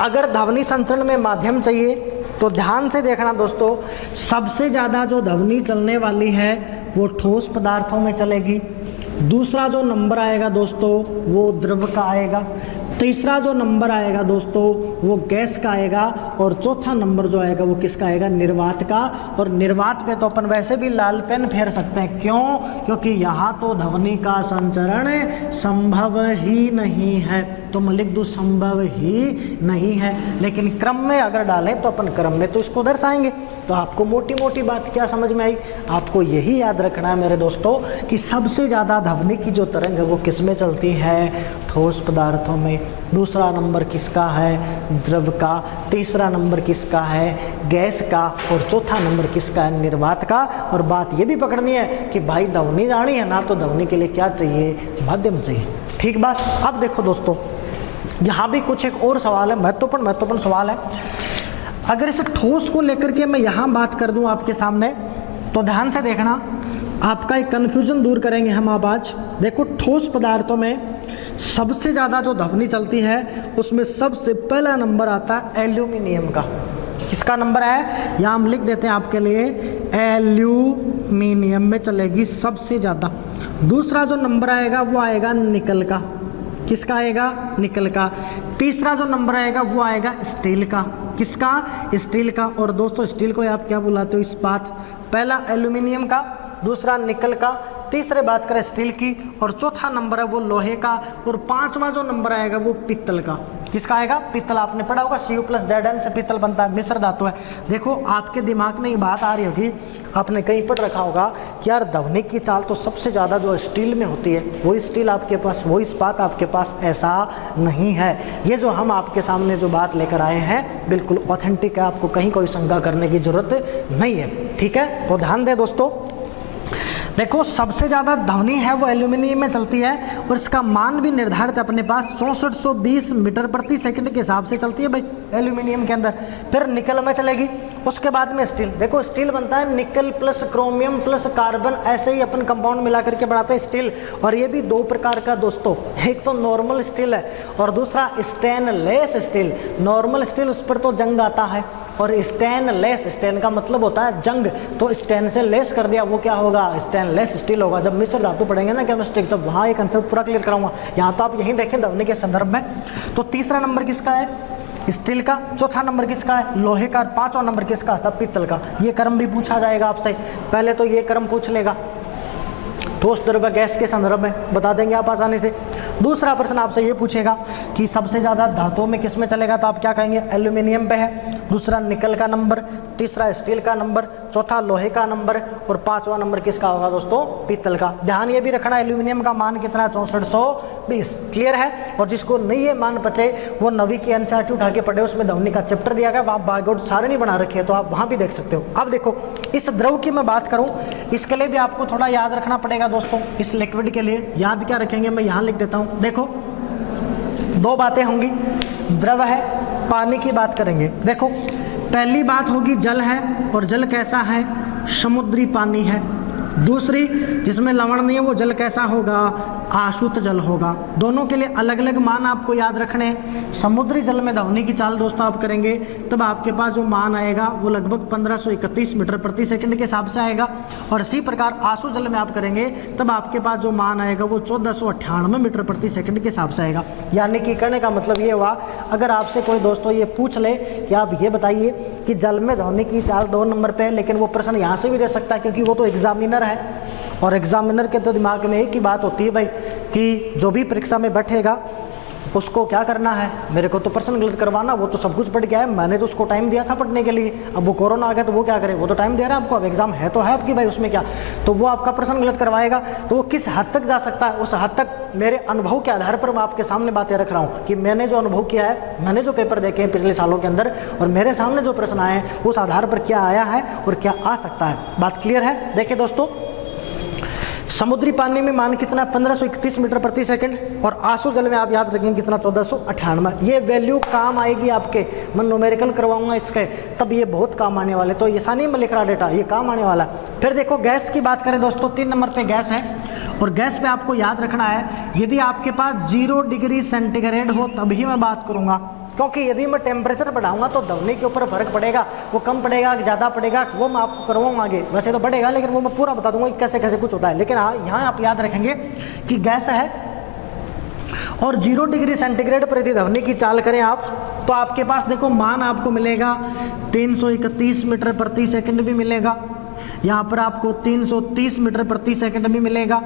अगर ध्वनि संचरण में माध्यम चाहिए तो ध्यान से देखना दोस्तों, सबसे ज़्यादा जो ध्वनि चलने वाली है वो ठोस पदार्थों में चलेगी। दूसरा जो नंबर आएगा दोस्तों वो द्रव का आएगा। तीसरा जो नंबर आएगा दोस्तों वो गैस का आएगा। और चौथा नंबर जो आएगा वो किसका आएगा, निर्वात का। और निर्वात पे तो अपन वैसे भी लाल पेन फेर सकते हैं, क्यों, क्योंकि यहाँ तो ध्वनि का संचरण संभव ही नहीं है, तो मैं लिख दूँ संभव ही नहीं है। लेकिन क्रम में अगर डालें तो अपन क्रम में तो इसको दर्शाएंगे। तो आपको मोटी मोटी बात क्या समझ में आई, आपको यही याद रखना है मेरे दोस्तों कि सबसे ज़्यादा ध्वनि की जो तरंग है वो किस में चलती है, ठोस पदार्थों में। दूसरा नंबर किसका है, द्रव का। तीसरा नंबर किसका है, गैस का। और चौथा नंबर किसका है, निर्वात का। और बात ये भी पकड़नी है कि भाई ध्वनि जानी है ना, तो ध्वनि के लिए क्या चाहिए, माध्यम चाहिए। ठीक बात। अब देखो दोस्तों, यहाँ भी कुछ एक और सवाल है, महत्वपूर्ण सवाल है। अगर इस ठोस को लेकर के मैं यहाँ बात कर दूँ आपके सामने, तो ध्यान से देखना, आपका एक कन्फ्यूजन दूर करेंगे हम आप आज। देखो, ठोस पदार्थों में सबसे ज़्यादा जो ध्वनि चलती है उसमें सबसे पहला नंबर आता है एल्यूमिनियम का। किसका नंबर है, यहाँ हम लिख देते हैं आपके लिए, एल्यूमिनियम में चलेगी सबसे ज़्यादा। दूसरा जो नंबर आएगा वो आएगा निकल का। किसका आएगा, निकल का। तीसरा जो नंबर आएगा वो आएगा स्टील का। किसका, स्टील का। और दोस्तों स्टील को आप क्या बुलाते हो, इस्पात। पहला एल्यूमिनियम का, दूसरा निकल का, तीसरे बात करें स्टील की, और चौथा नंबर है वो लोहे का। और पांचवा जो नंबर आएगा वो पित्तल का। किसका आएगा, पित्तल। आपने पढ़ा होगा Cu+Zn से पित्तल बनता है, मिश्र धातु है। देखो आपके दिमाग में ये बात आ रही होगी, आपने कहीं पढ़ रखा होगा कि यार ध्वनि की चाल तो सबसे ज़्यादा जो स्टील में होती है, वो स्टील आपके पास, वो इस्पात आपके पास ऐसा नहीं है। ये जो हम आपके सामने जो बात लेकर आए हैं बिल्कुल ऑथेंटिक है, आपको कहीं कोई शंका करने की जरूरत नहीं है। ठीक है, तो ध्यान दें दोस्तों। देखो सबसे ज़्यादा ध्वनि है वो एल्यूमिनियम में चलती है, और इसका मान भी निर्धारित है अपने पास 6420 मीटर प्रति सेकंड के हिसाब से चलती है भाई एल्यूमिनियम के अंदर। फिर निकल में चलेगी, उसके बाद में स्टील। देखो स्टील बनता है nickel plus chromium plus carbon, ऐसे ही अपन कंपाउंड मिला करके बनाते हैं स्टील। और ये भी दो प्रकार का दोस्तों, एक तो नॉर्मल स्टील है और दूसरा स्टेनलेस स्टील। नॉर्मल स्टील उस पर तो जंग आता है, और स्टेनलेस, स्टेन का मतलब होता है जंग, तो स्टेन से लेस कर दिया वो क्या होगा, स्टेनलेस स्टील होगा। जब मिश्र धातु पढ़ेंगे ना केमिस्ट्री, तब वहाँ ये कंसेप्ट पूरा क्लियर कराऊंगा। यहाँ तो आप यहीं देखें ध्वनि के संदर्भ में। तो तीसरा नंबर किसका है, स्टील का। चौथा नंबर किसका है, लोहे का। पांचवा नंबर किसका था, पित्तल का। ये क्रम भी पूछा जाएगा आपसे, पहले तो ये क्रम पूछ लेगा, ठोस द्रव्य गैस के संदर्भ में बता देंगे आप आसानी से। दूसरा प्रश्न आपसे ये पूछेगा कि सबसे ज़्यादा धातुओं में किस में चलेगा, तो आप क्या कहेंगे, एल्यूमिनियम पे है। दूसरा निकल का नंबर, तीसरा स्टील का नंबर, चौथा लोहे का नंबर और पांचवा नंबर किसका होगा दोस्तों, पीतल का। ध्यान ये भी रखना एल्यूमिनियम का मान कितना है, 6420। क्लियर है। और जिसको नहीं ये मान बचे वो नवी की एनसीईआरटी उठा के पढ़े, उसमें ध्वनि का चैप्टर दिया गया, वहाँ बारकोड सारणी बना रखी है, तो आप वहाँ भी देख सकते हो। अब देखो इस द्रव की मैं बात करूँ, इसके लिए भी आपको थोड़ा याद रखना पड़ेगा दोस्तों। इस लिक्विड के लिए याद क्या रखेंगे, मैं यहाँ लिख देता हूँ। देखो दो बातें होंगी, द्रव है, पानी की बात करेंगे। देखो पहली बात होगी जल है, और जल कैसा है, समुद्री पानी है। दूसरी जिसमें लवण नहीं है वो जल कैसा होगा, आशुत जल होगा। दोनों के लिए अलग अलग मान आपको याद रखने हैं। समुद्री जल में ध्वनि की चाल दोस्तों आप करेंगे तब आपके पास जो मान आएगा वो लगभग 1531 मीटर प्रति सेकंड के हिसाब से आएगा, और इसी प्रकार आशु जल में आप करेंगे तब आपके पास जो मान आएगा वो 1498 मीटर प्रति सेकंड के हिसाब से आएगा। यानी कि कहने का मतलब ये हुआ, अगर आपसे कोई दोस्तों ये पूछ ले कि आप ये बताइए कि जल में ध्वनि की चाल 2 नंबर पे है, लेकिन वो प्रश्न यहाँ से भी दे सकता है क्योंकि वो तो एग्जामिनर है, और एग्जामिनर के तो दिमाग में एक ही बात होती है भाई कि जो भी परीक्षा में बैठेगा उसको क्या करना है, मेरे को तो प्रश्न गलत करवाना, वो तो सब कुछ पढ़ गया है, मैंने तो उसको टाइम दिया था पढ़ने के लिए, अब वो कोरोना आ गया तो वो क्या करे, वो तो टाइम दे रहा है आपको, अब एग्जाम है तो है आपकी भाई, उसमें क्या, तो वो आपका प्रश्न गलत करवाएगा। तो वो किस हद तक जा सकता है, उस हद तक मेरे अनुभव के आधार पर मैं आपके सामने बातें रख रहा हूँ कि मैंने जो अनुभव किया है, मैंने जो पेपर देखे हैं पिछले सालों के अंदर, और मेरे सामने जो प्रश्न आए हैं उस आधार पर क्या आया है और क्या आ सकता है। बात क्लियर है। देखिए दोस्तों समुद्री पानी में मान कितना 1531 मीटर प्रति सेकंड, और आंसू जल में आप याद रखेंगे कितना 1498। ये वैल्यू काम आएगी आपके, मैं न्यूमेरिकल करवाऊंगा इसके, तब ये बहुत काम आने वाले, तो ऐसा नहीं मैं लिख रहा डेटा, ये काम आने वाला है। फिर देखो गैस की बात करें दोस्तों, 3 नंबर पे गैस है, और गैस पे आपको याद रखना है यदि आपके पास 0 डिग्री सेंटीग्रेड हो तभी मैं बात करूंगा, क्योंकि यदि मैं टेम्परेचर बढ़ाऊंगा तो ध्वनि के ऊपर फर्क पड़ेगा, वो कम पड़ेगा कि ज़्यादा पड़ेगा वो मैं आपको करवाऊंगा आगे, वैसे तो बढ़ेगा लेकिन वो मैं पूरा बता दूंगा कि कैसे कैसे कुछ होता है। लेकिन हाँ यहाँ आप याद रखेंगे कि गैस है और 0 डिग्री सेंटीग्रेड पर यदि ध्वनि की चाल करें आप, तो आपके पास देखो मान आपको मिलेगा 331 मीटर प्रति सेकंड भी मिलेगा, यहाँ पर आपको 330 मीटर प्रति सेकंड भी मिलेगा,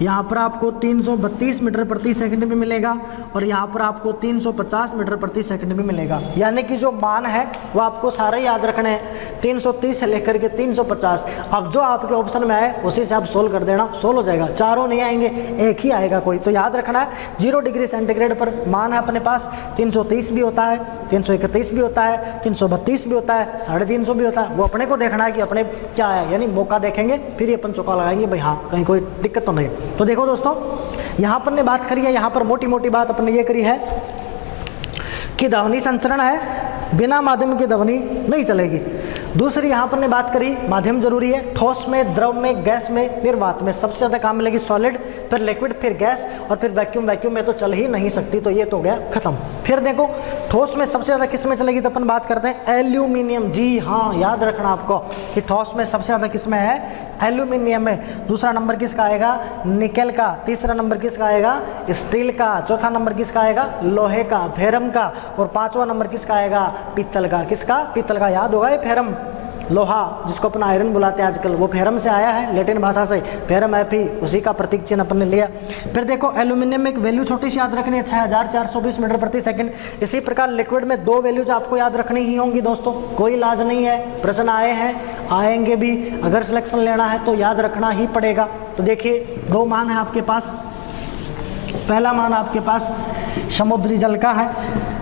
यहाँ पर आपको 332 मीटर प्रति सेकंड भी मिलेगा, और यहाँ पर आपको 350 मीटर प्रति सेकंड भी मिलेगा। यानी कि जो मान है वो आपको सारे याद रखने हैं, 330 से लेकर के 350। अब जो आपके ऑप्शन में आए उसी से आप सोल्व कर देना, सोल्व हो जाएगा, चारों नहीं आएंगे एक ही आएगा कोई। तो याद रखना है 0 डिग्री सेंटीग्रेड पर मान है अपने पास 330 भी होता है, 331 भी होता है, 332 भी होता है, 350 भी होता है, वो अपने को देखना है कि अपने क्या है, यानी मौका देखेंगे फिर ही अपन चौका लगाएंगे भाई हाँ कहीं कोई दिक्कत तो नहीं। तो देखो दोस्तों यहाँ पर ने बात करी है, यहाँ पर मोटी मोटी बात अपने ये करी है कि ध्वनि संचरण है, बिना माध्यम की ध्वनि नहीं चलेगी। दूसरी यहाँ पर ने बात करी माध्यम जरूरी है, ठोस में, द्रव में, गैस में, निर्वात में सबसे ज़्यादा काम मिलेगी सॉलिड, फिर लिक्विड, फिर गैस और फिर वैक्यूम। वैक्यूम में तो चल ही नहीं सकती, तो ये तो हो गया खत्म। फिर देखो ठोस में सबसे ज़्यादा किस में चलेगी, तो अपन बात करते हैं एल्यूमिनियम। जी हाँ याद रखना आपको कि ठोस में सबसे ज़्यादा किस में है, एल्यूमिनियम में। दूसरा नंबर किसका आएगा, निकेल का। तीसरा नंबर किसका आएगा, स्टील का। चौथा नंबर किसका आएगा, लोहे का, फेरम का। और पांचवा नंबर किसका आएगा, पीतल का। किसका, पीतल का। याद होगा ये फेरम, लोहा जिसको अपन आयरन बुलाते हैं आजकल, वो फेरम से आया है, लैटिन भाषा से, फेरम एफी, उसी का प्रतीक चिन्ह अपन ने लिया। फिर देखो एल्यूमिनियम में एक वैल्यू छोटी सी याद रखनी है, 6420 मीटर प्रति सेकंड। इसी प्रकार लिक्विड में 2 वैल्यूज आपको याद रखनी ही होंगी दोस्तों, कोई इलाज नहीं है, प्रश्न आए हैं, आएंगे भी, अगर सिलेक्शन लेना है तो याद रखना ही पड़ेगा। तो देखिए 2 मान है आपके पास। पहला मान आपके पास समुद्री जल का है,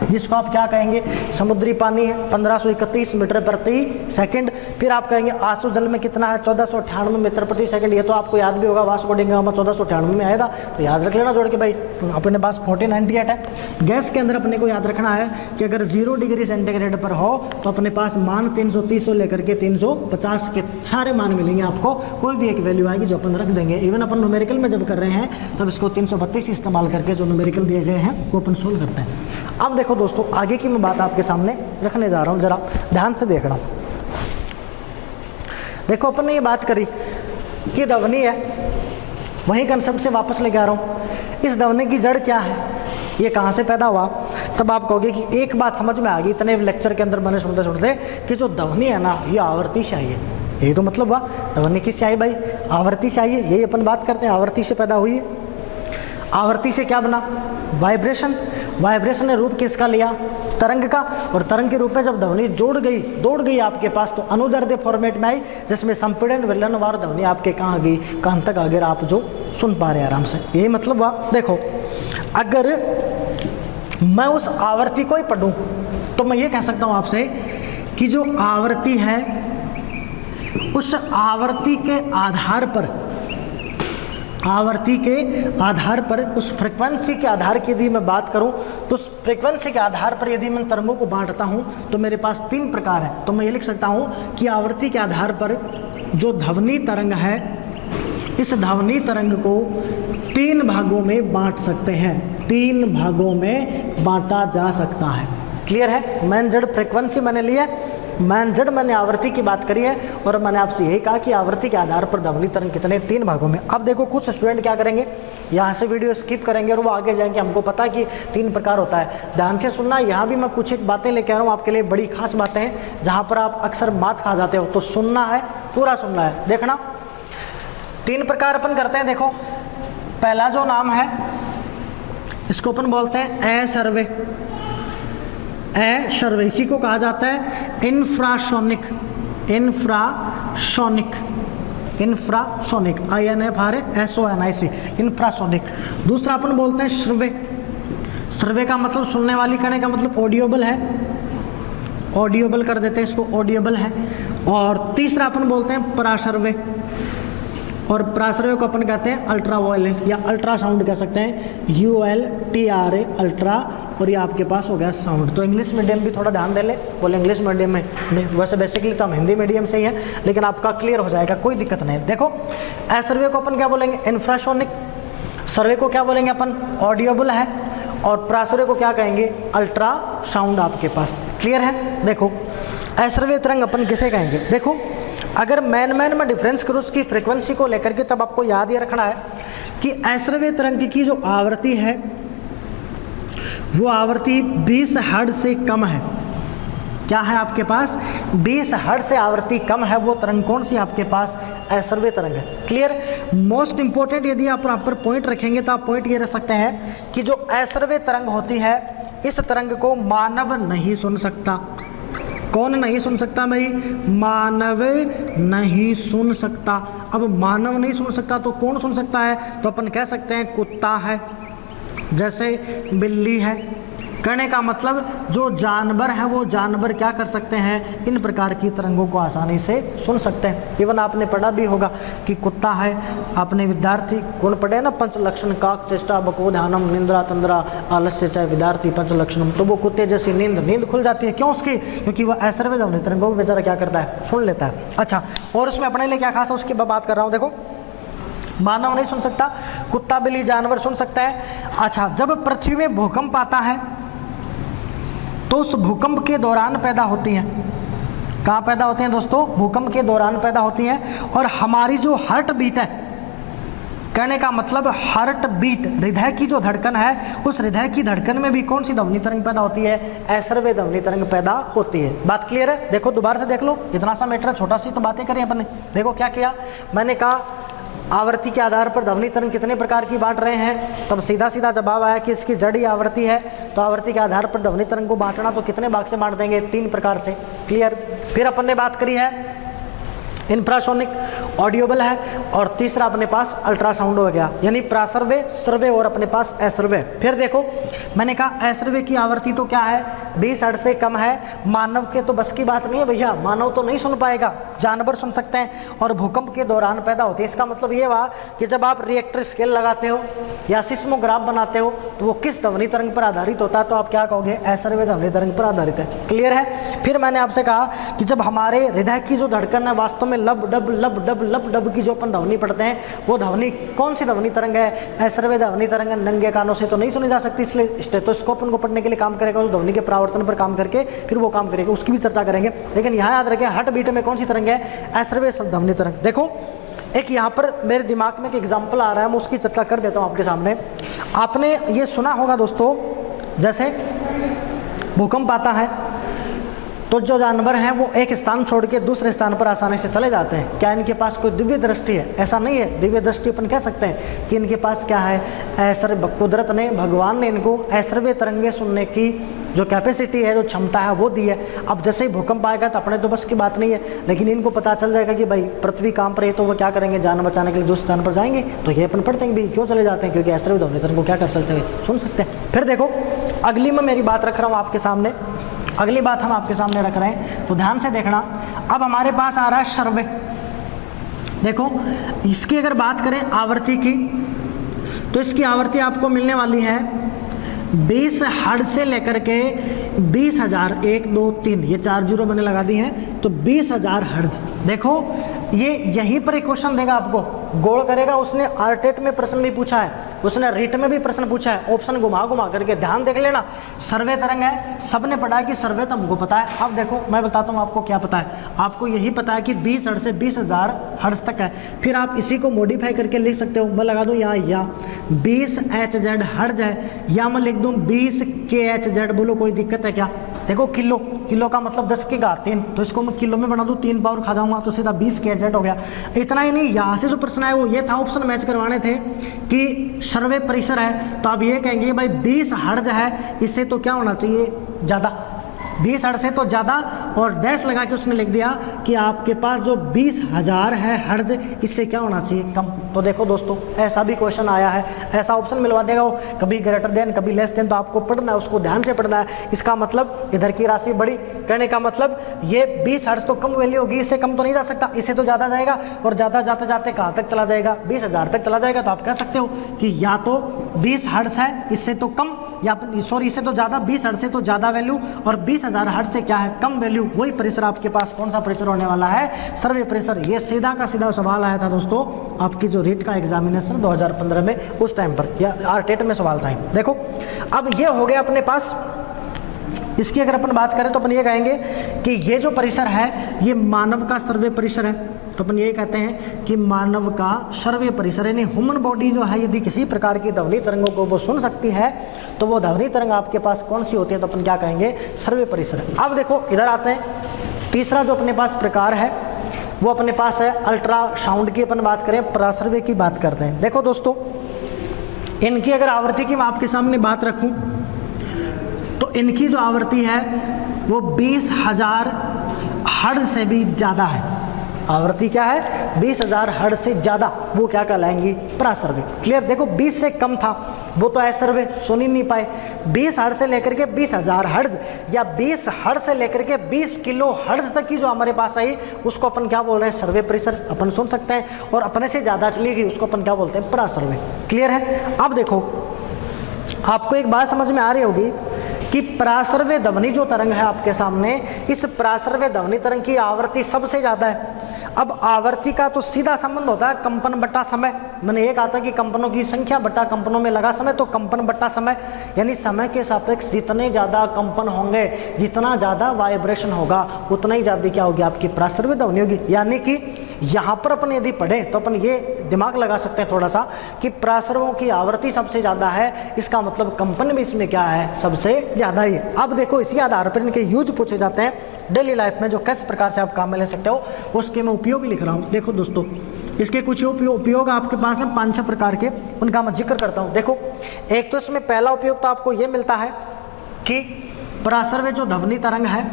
जिसको आप क्या कहेंगे, समुद्री पानी है, 1531 मीटर प्रति सेकंड। फिर आप कहेंगे आंसू जल में कितना है, 1498 मीटर प्रति सेकंड। ये तो आपको याद भी होगा, वास्को डी गामा 1498 में आएगा, तो याद रख लेना जोड़ के भाई, अपने पास 1498 है। गैस के अंदर अपने को याद रखना है कि अगर 0 डिग्री सेंटीग्रेड पर हो तो अपने पास मान 330 से लेकर के 350 के सारे मान मिलेंगे आपको, कोई भी एक वैल्यू आएगी जो अपन रख देंगे। इवन अपन न्यूमेरिकल में जब कर रहे हैं तब इसको 332 इस्तेमाल करके जो न्यूमेरिकल दिए गए हैं वो अपन सोल्व करते हैं। अब देखो दोस्तों आगे की मैं बात आपके सामने रखने जा रहा हूँ, जरा ध्यान से देखना। देखो अपन ने ये बात करी कि ध्वनि है, वही कंसेप्ट से वापस लेके आ रहा हूँ। इस ध्वनि की जड़ क्या है, ये कहाँ से पैदा हुआ, तब आप कहोगे कि एक बात समझ में आ गई इतने लेक्चर के अंदर मैंने सुनते सुनते कि जो ध्वनि है ना ये आवर्ती से आई है। यही तो मतलब हुआ, ध्वनि किससे आई भाई, आवर्ती से आई है। यही अपन बात करते हैं, आवर्ती से पैदा हुई है। आवर्ती से क्या बना, वाइब्रेशन। वाइब्रेशन ने रूप किसका लिया, तरंग का, और तरंग के रूप में जब ध्वनि दौड़ गई आपके पास तो अनुदैर्ध्य फॉर्मेट में आई, जिसमें संपीड़न विलयनवार ध्वनि आपके कहाँ आ गई, कान तक आ गई, आप जो सुन पा रहे हैं आराम से। यही मतलब हुआ। देखो अगर मैं उस आवर्ती को ही पढ़ूं तो मैं ये कह सकता हूं आपसे कि जो आवर्ती है उस आवर्ती के आधार पर उस फ्रीक्वेंसी के आधार की यदि मैं बात करूं तो उस फ्रीक्वेंसी के आधार पर यदि मैं तरंगों को बांटता हूं तो मेरे पास 3 प्रकार है। तो मैं ये लिख सकता हूं कि आवर्ती के आधार पर जो ध्वनि तरंग है, इस ध्वनि तरंग को 3 भागों में बांट सकते हैं, 3 भागों में बांटा जा सकता है। क्लियर है। मैन जेड फ्रीक्वेंसी मैंने ली है, मैन जेड मैंने आवर्ती की बात करी है, और मैंने आपसे यही कहा कि आवर्ती के आधार पर ध्वनि तरंग कितने, 3 भागों में। अब देखो कुछ स्टूडेंट क्या करेंगे, यहाँ से वीडियो स्किप करेंगे और वो आगे जाएंगे, हमको पता है कि 3 प्रकार होता है। ध्यान से सुनना, यहाँ भी मैं कुछ एक बातें लेके आ रहा हूँ आपके लिए, बड़ी खास बातें हैं जहाँ पर आप अक्सर मात खा जाते हो, तो सुनना है, पूरा सुनना है। देखना 3 प्रकार अपन करते हैं। देखो पहला जो नाम है इसको अपन बोलते हैं सर्वे। सर्वे इसी को कहा जाता है इंफ्रासोनिक, इंफ्रासोनिक INFRASONIC, इंफ्रासोनिक। दूसरा अपन बोलते हैं श्रव्य। श्रव्य का मतलब सुनने वाली, कहने का मतलब ऑडियोबल है, ऑडियोबल कर देते हैं इसको, ऑडियोबल है। और तीसरा अपन बोलते हैं पराश्रव्य, और पराश्रव्य को अपन कहते हैं अल्ट्रावायलेट या अल्ट्रासाउंड कह सकते हैं, ULTRA अल्ट्रा, और ये आपके पास हो गया साउंड। तो इंग्लिश मीडियम भी थोड़ा ध्यान दे ले, बोले इंग्लिश मीडियम में नहीं, वैसे बेसिकली तो हम हिंदी मीडियम से ही हैं, लेकिन आपका क्लियर हो जाएगा, कोई दिक्कत नहीं। देखो सर्वे को अपन क्या बोलेंगे, इंफ्रासोनिक। सर्वे को क्या बोलेंगे अपन, ऑडियोबल है। और पराश्रव्य को क्या कहेंगे, अल्ट्रा साउंड आपके पास। क्लियर है। देखो सर्वे तरंग अपन किसे कहेंगे, देखो अगर मैन में डिफरेंस करो उसकी फ्रीक्वेंसी को लेकर के, तब आपको याद ये रखना है कि सर्वे तरंग की जो आवृत्ति है वो आवृत्ति 20 हर्ट्ज से कम है। क्या है आपके पास, 20 हर्ट्ज से आवृत्ति कम है, वो तरंग कौन सी आपके पास, सर्वे तरंग है। क्लियर। मोस्ट इंपॉर्टेंट यदि आप प्रॉपर पॉइंट रखेंगे तो आप पॉइंट ये रख सकते हैं कि जो सर्वे तरंग होती है, इस तरंग को मानव नहीं सुन सकता। कौन नहीं सुन सकता भाई, मानव नहीं सुन सकता। अब मानव नहीं सुन सकता तो कौन सुन सकता है, तो अपन कह सकते हैं कुत्ता है, जैसे बिल्ली है। कहने का मतलब जो जानवर है वो जानवर क्या कर सकते हैं, इन प्रकार की तरंगों को आसानी से सुन सकते हैं। इवन आपने पढ़ा भी होगा कि कुत्ता है, आपने विद्यार्थी कौन पढ़े ना, पंच लक्षण काक चेष्टा बको ध्यानम निंद्रा तंद्रा आलस्य चाहे विद्यार्थी पंच लक्षणम, तो वो कुत्ते जैसी नींद खुल जाती है। क्यों उसकी, क्योंकि वह सर्वे ध्वनि तरंगों को बेचारा क्या करता है, सुन लेता है। अच्छा, और उसमें अपने लिए क्या खास है उसकी बात कर रहा हूँ। देखो मानव नहीं सुन सकता, कुत्ता बिल्ली जानवर सुन सकता है। अच्छा, जब पृथ्वी में भूकंप आता है तो उस भूकंप के दौरान पैदा होती हैं, कहाँ पैदा होते हैं दोस्तों, भूकंप के दौरान पैदा होती हैं। और हमारी जो हार्ट बीट है, कहने का मतलब हार्ट बीट, हृदय की जो धड़कन है, उस हृदय की धड़कन में भी कौन सी ध्वनि तरंग पैदा होती है, सर्वे ध्वनि तरंग पैदा होती है। बात क्लियर है। देखो दोबारा से देख लो, इतना सा मैटर है, छोटा सी तो बातें करें अपन ने। देखो क्या किया, मैंने कहा आवृत्ति के आधार पर ध्वनि तरंग कितने प्रकार की बांट रहे हैं, तब सीधा जवाब आया कि इसकी जड़ी आवृत्ति है, तो आवृत्ति के आधार पर ध्वनि तरंग को बांटना तो कितने भाग से बांट देंगे, 3 प्रकार से। क्लियर। फिर अपन ने बात करी है इंफ्रासोनिक, ऑडियोबल है, और तीसरा अपने पास अल्ट्रासाउंड हो गया, यानी प्रासर्वे, सर्वे और अपने पास असर्वे। फिर देखो मैंने कहा असर्वे की आवृत्ति तो क्या है, 20 हर्ट्ज से कम है। मानव के तो बस की बात नहीं है भैया, मानव तो नहीं सुन पाएगा, जानवर सुन सकते हैं, और भूकंप के दौरान पैदा होती है। इसका मतलब ये हुआ कि जब आप रिएक्टर स्केल लगाते हो या सिस्मोग्राफ बनाते हो तो वो किस ध्वनि तरंग पर आधारित होता है, तो आप क्या कहोगे, असर्वे ध्वनि तरंग पर आधारित है। क्लियर है। फिर मैंने आपसे कहा कि जब हमारे हृदय की जो धड़कन है वास्तव में लब डब लब डब लब डब की जो अपन ध्वनि पढ़ते हैं, वो ध्वनि कौन सी ध्वनि तरंग है, असर्वे ध्वनि तरंग। नंगे कानों से तो नहीं सुनी जा सकती, इसलिए स्टेथोस्कोप उनको पढ़ने के लिए काम करेगा, उस ध्वनि के परावर्तन पर काम करके फिर वो काम करेगा, उसकी भी चर्चा करेंगे। लेकिन यहाँ याद रखें हार्ट बीट में कौन सी तरंग है, असर्वे ध्वनि तरंग। देखो एक यहाँ पर मेरे दिमाग में एक एग्जाम्पल आ रहा है, मैं उसकी चर्चा कर देता हूँ आपके सामने। आपने ये सुना होगा दोस्तों, जैसे भूकंप आता है तो जो जानवर हैं वो एक स्थान छोड़ के दूसरे स्थान पर आसानी से चले जाते हैं। क्या इनके पास कोई दिव्य दृष्टि है? ऐसा नहीं है। दिव्य दृष्टि अपन कह सकते हैं कि इनके पास क्या है, ऐश्वर्य, कुदरत ने, भगवान ने इनको ऐश्वर्य तरंगे सुनने की जो कैपेसिटी है, जो क्षमता है वो दी है। अब जैसे ही भूकंप आएगा तो अपने तो बस की बात नहीं है, लेकिन इनको पता चल जाएगा कि भाई पृथ्वी काम पर है, तो वो क्या करेंगे, जान बचाने के लिए दूसरे स्थान पर जाएंगे। तो ये अपन पढ़ते हैं भाई क्यों चले जाते हैं, क्योंकि ऐश्वर्य ध्वनि तरंग को क्या कर सकते हैं, सुन सकते हैं। फिर देखो अगली में मेरी बात रख रहा हूँ आपके सामने, अगली बात हम आपके सामने रख रहे हैं, तो ध्यान से देखना। अब हमारे पास आ रहा है सर्वे। देखो इसकी अगर बात करें आवृत्ति की, तो इसकी आवृत्ति आपको मिलने वाली है 20 हर्ट्ज से लेकर के 20,000, 1 2 3 ये 4 जीरो मैंने लगा दी हैं, तो 20,000 हर्ट्ज। देखो ये यहीं पर एक क्वेश्चन देगा आपको, गोल करेगा। उसने आरटेट में प्रश्न भी पूछा है, उसने रीट में भी प्रश्न पूछा है, ऑप्शन घुमा घुमा करके ध्यान देख लेना। सर्वे तरंग है, सबने पढ़ा है कि सर्वे तो हमको पता है। अब देखो मैं बताता हूँ आपको क्या पता है। आपको यही पता है कि 20 हर्ट्ज से 20,000 हर्ट्ज तक है। फिर आप इसी को मॉडिफाई करके लिख सकते हो। मैं लगा दूँ यहाँ या 20 HZ हर्ट्ज है, या मैं लिख दूँ 20 KHZ। बोलो कोई दिक्कत है क्या? देखो किलो, किलो का मतलब 10 की घात 3, तो इसको मैं किलो में बना दूँ, 3 पावर खा जाऊंगा तो सीधा 20 KHZ हो गया। इतना ही नहीं, यहाँ से जो प्रश्न है वो ये था, ऑप्शन मैच करवाने थे कि सर्वे परिसर है, तो आप ये कहेंगे भाई 20 हर्ट्ज है, इससे तो क्या होना चाहिए, ज़्यादा, 20 हर्ट्ज से तो ज़्यादा, और डैश लगा के उसने लिख दिया कि आपके पास जो 20,000 है हर्ट्ज, इससे क्या होना चाहिए, कम। तो देखो दोस्तों ऐसा भी क्वेश्चन आया है, ऐसा ऑप्शन मिलवा देगा वो, कभी ग्रेटर देन कभी लेस देन, तो आपको पढ़ना है, उसको ध्यान से पढ़ना है। इसका मतलब इधर की राशि बड़ी, कहने का मतलब ये 20 हर्ट्ज तो कम वैल्यू होगी, इससे कम तो नहीं जा सकता, इससे तो ज़्यादा जाएगा, और ज़्यादा जाते जाते कहाँ तक चला जाएगा, 20,000 तक चला जाएगा। तो आप कह सकते हो कि या तो 20 हर्ट्ज है इससे तो कम, या सॉरी इससे तो ज़्यादा, 20 हर्ट्ज से तो ज़्यादा वैल्यू, और 20,000 हर्ट्ज से क्या है, कम वैल्यू। वही परिसर आपके पास कौन सा परिसर होने वाला है, सर्वे परिसर। ये सीधा का सीधा सवाल आया था दोस्तों आपकी जो रीट का एग्जामिनेशन 2015 में, उस टाइम पर, या आरटेट में सवाल था। देखो अब ये हो गया अपने पास। इसकी अगर अपन बात करें तो अपन ये कहेंगे कि ये जो परिसर है ये मानव का सर्वे परिसर है। तो अपन ये कहते हैं कि मानव का सर्वे परिसर, यानी ह्यूमन बॉडी जो है यदि किसी प्रकार की ध्वनि तरंगों को वो सुन सकती है, तो वो ध्वनि तरंग आपके पास कौन सी होती है, तो अपन क्या कहेंगे, सर्वे परिसर। अब देखो इधर आते हैं, तीसरा जो अपने पास प्रकार है वो अपने पास है अल्ट्रासाउंड की। अपन बात करें, परासर्वे की बात करते हैं। देखो दोस्तों इनकी अगर आवृत्ति की मैं आपके सामने बात रखूं, तो इनकी जो आवृत्ति है वो 20,000 हर्ट्ज से भी ज़्यादा है। आवृत्ति क्या है, 20,000 हर्ट्ज से ज़्यादा, वो क्या कहलाएंगी, परासर्वे। क्लियर? देखो 20 से कम था वो तो ऐसर्वे सुन ही नहीं पाए। 20 हर्ट्ज से लेकर के 20,000 हर्ट्ज, या 20 हर्ट्ज से लेकर के 20 किलो हर्ट्ज तक की जो हमारे पास आई, उसको अपन क्या बोल रहे हैं, सर्वे परिसर अपन सुन सकते हैं। और अपने से ज़्यादा चली गई उसको अपन क्या बोलते हैं, परासर्वे। क्लियर है? अब देखो आपको एक बात समझ में आ रही होगी कि परासर्वे ध्वनि जो तरंग है आपके सामने, इस परासर्वे ध्वनि तरंग की आवृत्ति सबसे ज़्यादा है। अब आवृत्ति का तो सीधा संबंध होता है कंपन बट्टा समय। मैंने ये कहा था कि कंपनों की संख्या बट्टा कंपनों में लगा समय, तो कंपन बट्टा समय, यानी समय के सापेक्ष जितने ज़्यादा कंपन होंगे, जितना ज़्यादा वाइब्रेशन होगा, उतना ही ज़्यादा क्या होगी, आपकी परासर्वे ध्वनि होगी। यानी कि यहाँ पर अपन यदि पढ़ें तो अपन ये दिमाग लगा सकते हैं थोड़ा सा कि परासर्वों की आवृत्ति सबसे ज़्यादा है, इसका मतलब कंपन भी इसमें क्या है, सबसे ज़्यादा ही है। अब देखो इसी आधार पर इनके यूज पूछे जाते हैं डेली लाइफ में, जो किस प्रकार से आप काम में ले सकते हो, उसके मैं उपयोग लिख रहा हूँ। देखो दोस्तों इसके कुछ उपयोग आपके पास है 5-6 प्रकार के, उनका मैं जिक्र करता हूँ। देखो एक तो इसमें पहला उपयोग तो आपको ये मिलता है कि परासर्वे जो ध्वनि तरंग है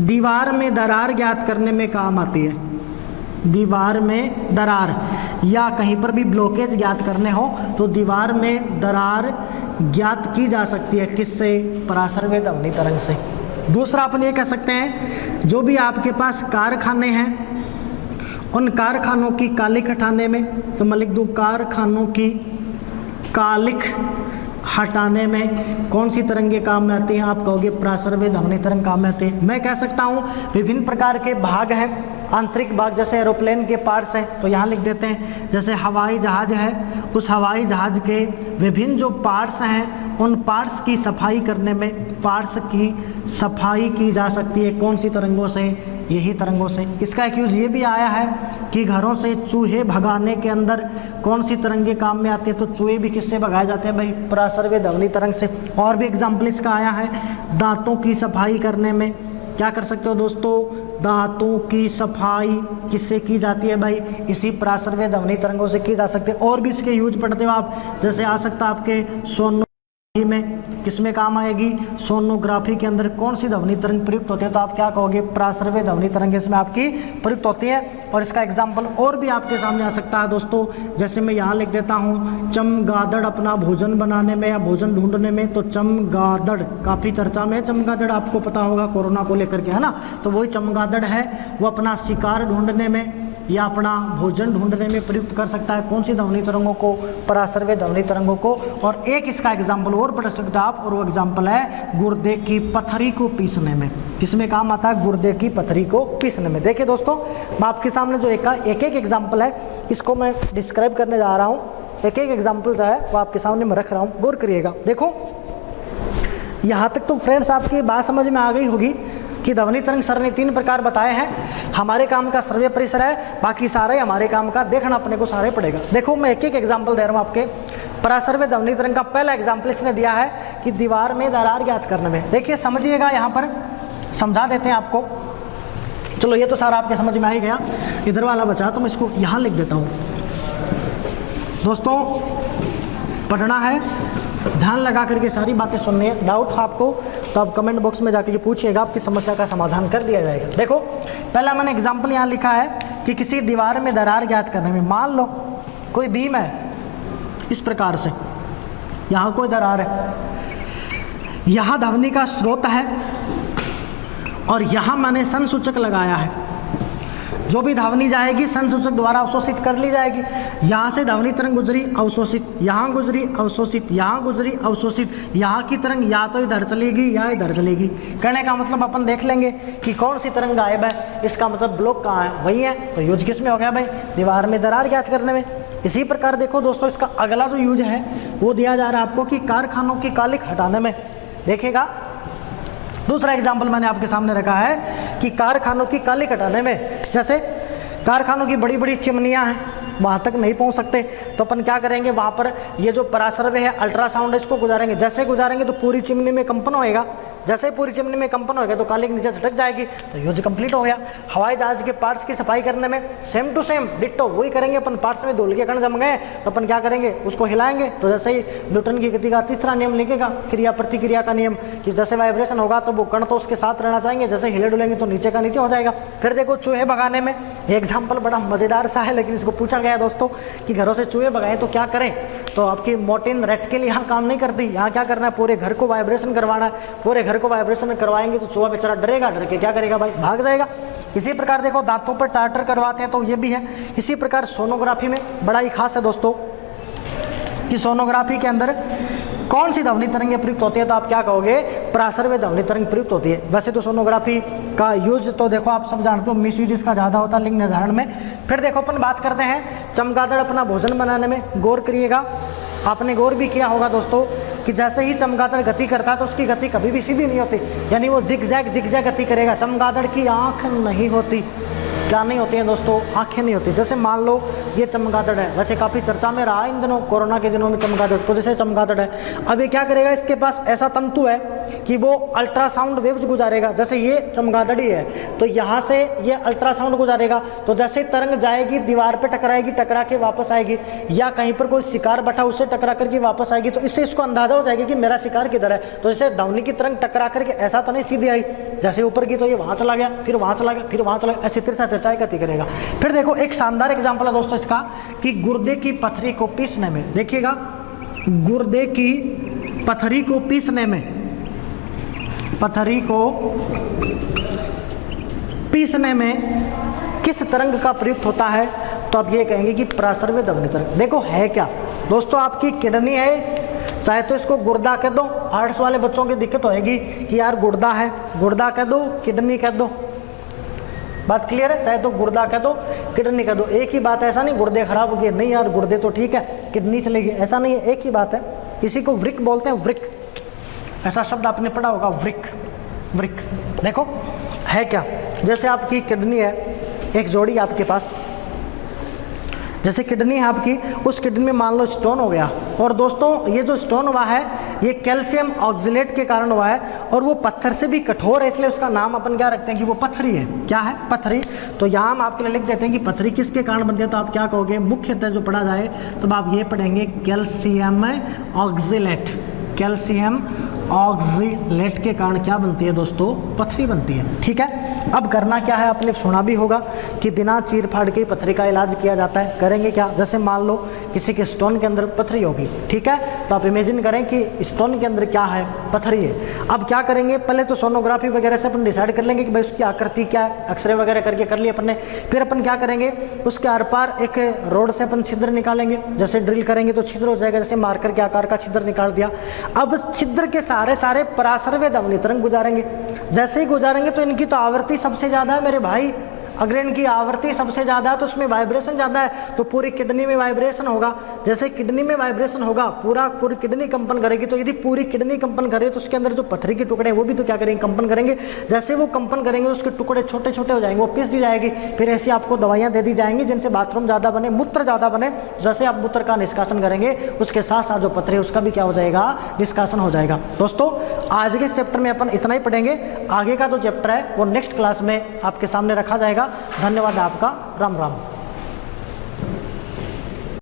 दीवार में दरार ज्ञात करने में काम आती है। दीवार में दरार या कहीं पर भी ब्लॉकेज ज्ञात करने हो तो दीवार में दरार ज्ञात की जा सकती है, किससे, परासर्वे ध्वनि तरंग से। दूसरा अपन ये कह सकते हैं जो भी आपके पास कारखाने हैं, उन कारखानों की कालिख हटाने में, तो मैं लिख दूँ कारखानों की कालिख हटाने में कौन सी तरंगे काम में आती हैं, आप कहोगे परासर्वे ध्वनि तरंग काम में आती है। मैं कह सकता हूँ विभिन्न प्रकार के भाग हैं, आंतरिक भाग, जैसे एरोप्लेन के पार्ट्स हैं तो यहाँ लिख देते हैं, जैसे हवाई जहाज़ है, उस हवाई जहाज़ के विभिन्न जो पार्ट्स हैं, उन पार्ट्स की सफाई करने में, पार्ट्स की सफाई की जा सकती है। कौन सी तरंगों से? यही तरंगों से। इसका एक यूज़ ये भी आया है कि घरों से चूहे भगाने के अंदर कौन सी तरंगे काम में आती है? तो चूहे भी किससे भगाए जाते हैं भाई? पराश्रव्य ध्वनि तरंग से। और भी एग्जाम्पल इसका आया है, दांतों की सफाई करने में क्या कर सकते हो दोस्तों? दांतों की सफाई किससे की जाती है भाई? इसी पराश्रव्य ध्वनि तरंगों से की जा सकती है। और भी इसके यूज पढ़ते हो आप, जैसे आ सकता है आपके सोनोग्राफी में, किसमें काम आएगी? सोनोग्राफी के अंदर कौन सी ध्वनि तरंग प्रयुक्त होती है? तो आप क्या कहोगे? पराश्रव्य ध्वनि तरंग इसमें आपकी प्रयुक्त होती है। और इसका एग्जाम्पल और भी आपके सामने आ सकता है दोस्तों, जैसे मैं यहाँ लिख देता हूँ, चमगादड़ अपना भोजन बनाने में या भोजन ढूंढने में। तो चमगादड़ काफ़ी चर्चा में है, चमगादड़ आपको पता होगा कोरोना को लेकर के, है ना? तो वही चमगादड़ है, वो अपना शिकार ढूंढने में या अपना भोजन ढूंढने में प्रयुक्त कर सकता है कौन सी ध्वनि तरंगों को? पराश्रव्य ध्वनि तरंगों को। और एक इसका एग्जाम्पल और पढ़ सकते हो आप, और वो एग्जाम्पल है गुर्दे की पथरी को पीसने में। किसमें काम आता है? गुर्दे की पथरी को पीसने में। देखिए दोस्तों, मैं आपके सामने जो एक एग्जाम्पल है इसको मैं डिस्क्राइब करने जा रहा हूँ। एक एग्जाम्पल जो है वो आपके सामने मैं रख रहा हूँ, गौर करिएगा। देखो यहाँ तक तो फ्रेंड्स आपकी बात समझ में आ गई होगी कि ध्वनि तरंग सर ने 3 प्रकार बताए हैं। हमारे काम का सर्वे परिसर है, बाकी सारे हमारे काम का देखना अपने को सारे पड़ेगा। देखो मैं एक एग्जाम्पल दे रहा हूँ आपके। पराश्रव्य ध्वनि तरंग का पहला एग्जाम्पल इसने दिया है कि दीवार में दरार ज्ञात करने में। देखिए समझिएगा, यहाँ पर समझा देते हैं आपको। चलो ये तो सारा आपके समझ में आ ही गया, इधर वाला बचा तो मैं इसको यहाँ लिख देता हूँ। दोस्तों पढ़ना है, ध्यान लगा करके सारी बातें सुननी है। डाउट हो आपको तो आप कमेंट बॉक्स में जाकर पूछिएगा, आपकी समस्या का समाधान कर दिया जाएगा। देखो पहला मैंने एग्जाम्पल यहाँ लिखा है कि किसी दीवार में दरार ज्ञात करने में। मान लो कोई बीम है इस प्रकार से, यहाँ कोई दरार है, यहाँ ध्वनि का स्रोत है और यहाँ मैंने संसूचक लगाया है। जो भी ध्वनि जाएगी संसूचक द्वारा अवशोषित कर ली जाएगी। यहाँ से ध्वनि तरंग गुजरी, अवशोषित, यहाँ गुजरी, अवशोषित, यहाँ गुजरी, अवशोषित। यहाँ की तरंग या तो इधर चलेगी या इधर चलेगी। कहने का मतलब अपन देख लेंगे कि कौन सी तरंग गायब है, इसका मतलब ब्लॉक कहाँ है, वही है। तो यूज किस में हो गया भाई? दीवार में दरार ज्ञात करने में। इसी प्रकार देखो दोस्तों, इसका अगला जो यूज है वो दिया जा रहा है आपको कि कारखानों की कालिख हटाने में। देखिएगा दूसरा एग्जाम्पल मैंने आपके सामने रखा है कि कारखानों की कालिख हटाने में। जैसे कारखानों की बड़ी बड़ी चिमनियां हैं, वहाँ तक नहीं पहुँच सकते, तो अपन क्या करेंगे? वहाँ पर ये जो पराश्रव्य है, अल्ट्रासाउंड है, इसको गुजारेंगे। जैसे गुजारेंगे तो पूरी चिमनी में कंपन होएगा। जैसे पूरी चिमनी में कंपन होगा तो कालिख नीचे सटक जाएगी, तो यूज कंप्लीट हो गया। हवाई जहाज के पार्ट्स की सफाई करने में सेम टू सेम डिट्टो वही करेंगे अपन। पार्ट्स में धूल के कण जम गए तो अपन क्या करेंगे? उसको हिलाएंगे। तो जैसे ही न्यूटन की गति का तीसरा नियम लिखेगा, क्रिया प्रतिक्रिया का नियम, कि जैसे वाइब्रेशन होगा तो वो कण तो उसके साथ रहना चाहेंगे, जैसे हिले डुलेंगे तो नीचे का नीचे हो जाएगा। फिर देखो चूहे भगाने में एग्जाम्पल बड़ा मजेदार सा है, लेकिन इसको पूछा गया दोस्तों कि घरों से चूहे भगाएं तो क्या करें? तो आपकी मोर्टिन रेट के लिए यहाँ काम नहीं करती। यहाँ क्या करना है? पूरे घर को वाइब्रेशन करवाना है। पूरे घर को वाइब्रेशन करवाएंगे तो चूहा बेचारा डरेगा, डर के क्या करेगा भाई? भाग जाएगा। इसी प्रकार देखो दांतों पर टार्टर करवाते हैं तो ये भी है। इसी प्रकार सोनोग्राफी में बड़ा ही खास है दोस्तों कि सोनोग्राफी के अंदर कौन सी ध्वनि तरंगें प्रयुक्त होती है? तो आप क्या कहोगे? पराश्रव्य ध्वनि तरंग प्रयुक्त होती है। वैसे तो सोनोग्राफी का यूज तो देखो आप सब जानते हो, मिस यूज इसका ज़्यादा होता है लिंग निर्धारण में। फिर देखो अपन बात करते हैं चमगादड़ अपना भोजन बनाने में। गौर करिएगा, आपने गौर भी किया होगा दोस्तों कि जैसे ही चमगादड़ गति करता है तो उसकी गति कभी भी सीधी नहीं होती, यानी वो जिगजैग गति करेगा। चमगादड़ की आँख नहीं होती। क्या नहीं होती हैं दोस्तों? आंखें नहीं होती। जैसे मान लो ये चमगादड़ है, वैसे काफ़ी चर्चा में रहा इन दिनों, कोरोना के दिनों में चमगादड़। तो जैसे चमगादड़ है, अब ये क्या करेगा? इसके पास ऐसा तंतु है कि वो अल्ट्रासाउंड वेव्स गुजारेगा। जैसे ये चमगादड़ ही है तो यहाँ से ये अल्ट्रासाउंड गुजारेगा, तो जैसे तरंग जाएगी दीवार पे टकराएगी, टकरा के वापस आएगी, या कहीं पर कोई शिकार बैठा उससे टकरा करके वापस आएगी, तो इससे इसको अंदाजा हो जाएगा कि मेरा शिकार किधर है। तो जैसे ध्वनि की तरंग टकरा करके ऐसा तो नहीं सीधी आई, जैसे ऊपर की तो ये वहाँ चला गया, फिर वहाँ चला गया, फिर वहाँ चला गया, ऐसे तिरछा तिरछाई गति करेगा। फिर देखो एक शानदार एग्जाम्पल है दोस्तों इसका कि गुर्दे की पथरी को पीसने में। देखिएगा गुर्दे की पथरी को पीसने में, पथरी को पीसने में किस तरंग का प्रयुक्त होता है? तो आप ये कहेंगे कि पराश्रव्य ध्वनि तरंग। देखो है क्या दोस्तों, आपकी किडनी है, चाहे तो इसको गुर्दा कह दो। आर्ट्स वाले बच्चों की दिक्कत होएगी कि यार गुर्दा है, गुर्दा कह दो, किडनी कह दो। बात क्लियर है? चाहे तो गुर्दा कह दो, किडनी कह दो, एक ही बात है। ऐसा नहीं गुर्दे खराब हो गए, नहीं यार गुर्दे तो ठीक है, किडनी चलेगी, ऐसा नहीं है, एक ही बात है। इसी को वृक बोलते हैं, वृक। ऐसा शब्द आपने पढ़ा होगा, वृक। वृक्क। देखो है क्या, जैसे आपकी किडनी है, एक जोड़ी आपके पास, जैसे किडनी है आपकी, उस किडनी में मान लो स्टोन हो गया, और दोस्तों ये जो स्टोन हुआ है ये कैल्शियम ऑक्जेलेट के कारण हुआ है, और वो पत्थर से भी कठोर है, इसलिए उसका नाम अपन क्या रखते हैं कि वो पत्थरी है। क्या है? पत्थरी। तो यहाँ हम आपके लिए लिख देते हैं कि पत्थरी किसके कारण बनती है, तो आप क्या कहोगे, मुख्यतः जो पढ़ा जाए तो आप ये पढ़ेंगे कैल्शियम ऑक्जेलेट। कैल्शियम ऑक्जेलेट के कारण क्या बनती है दोस्तों, पथरी बनती है। ठीक है, अब करना क्या है, आपने सुना भी होगा कि बिना चीर फाड़ के पथरी का इलाज किया जाता है। करेंगे क्या, जैसे मान लो किसी के स्टोन के अंदर पथरी होगी, ठीक है, तो आप इमेजिन करें कि स्टोन के अंदर क्या है, पथरी है। अब क्या करेंगे, पहले तो सोनोग्राफी वगैरह से अपन डिसाइड कर लेंगे कि भाई उसकी आकृति क्या है, एक्सरे वगैरह करके कर लिए अपन ने। फिर अपन क्या करेंगे, उसके आर पार एक रोड से अपन छिद्र निकालेंगे, जैसे ड्रिल करेंगे तो छिद्र हो जाएगा, जैसे मार्कर के आकार का छिद्र निकाल दिया। अब छिद्र के सारे पराश्रव्य ध्वनि तरंग गुजारेंगे। जैसे ही गुजारेंगे तो इनकी तो आवृत्ति सबसे ज़्यादा है मेरे भाई, अगर इनकी आवृत्ति सबसे ज़्यादा है तो उसमें वाइब्रेशन ज़्यादा है, तो पूरी किडनी में वाइब्रेशन होगा। जैसे किडनी में वाइब्रेशन होगा, पूरी किडनी कंपन करेगी। तो यदि पूरी किडनी कंपन करे तो उसके अंदर जो पथरी के टुकड़े हैं वो भी तो क्या करेंगे, कंपन करेंगे। जैसे वो कंपन करेंगे उसके टुकड़े छोटे छोटे हो जाएंगे, वो पिस दी जाएगी। फिर ऐसी आपको दवाइयाँ दे दी जाएंगी जिनसे बाथरूम ज़्यादा बने, मूत्र ज़्यादा बने। जैसे आप मूत्र का निष्कासन करेंगे उसके साथ साथ जो पथरी उसका भी क्या हो जाएगा, निष्कासन हो जाएगा। दोस्तों आज के इस चैप्टर में अपन इतना ही पढ़ेंगे, आगे का जो चैप्टर है वो नेक्स्ट क्लास में आपके सामने रखा जाएगा। धन्यवाद आपका, राम राम।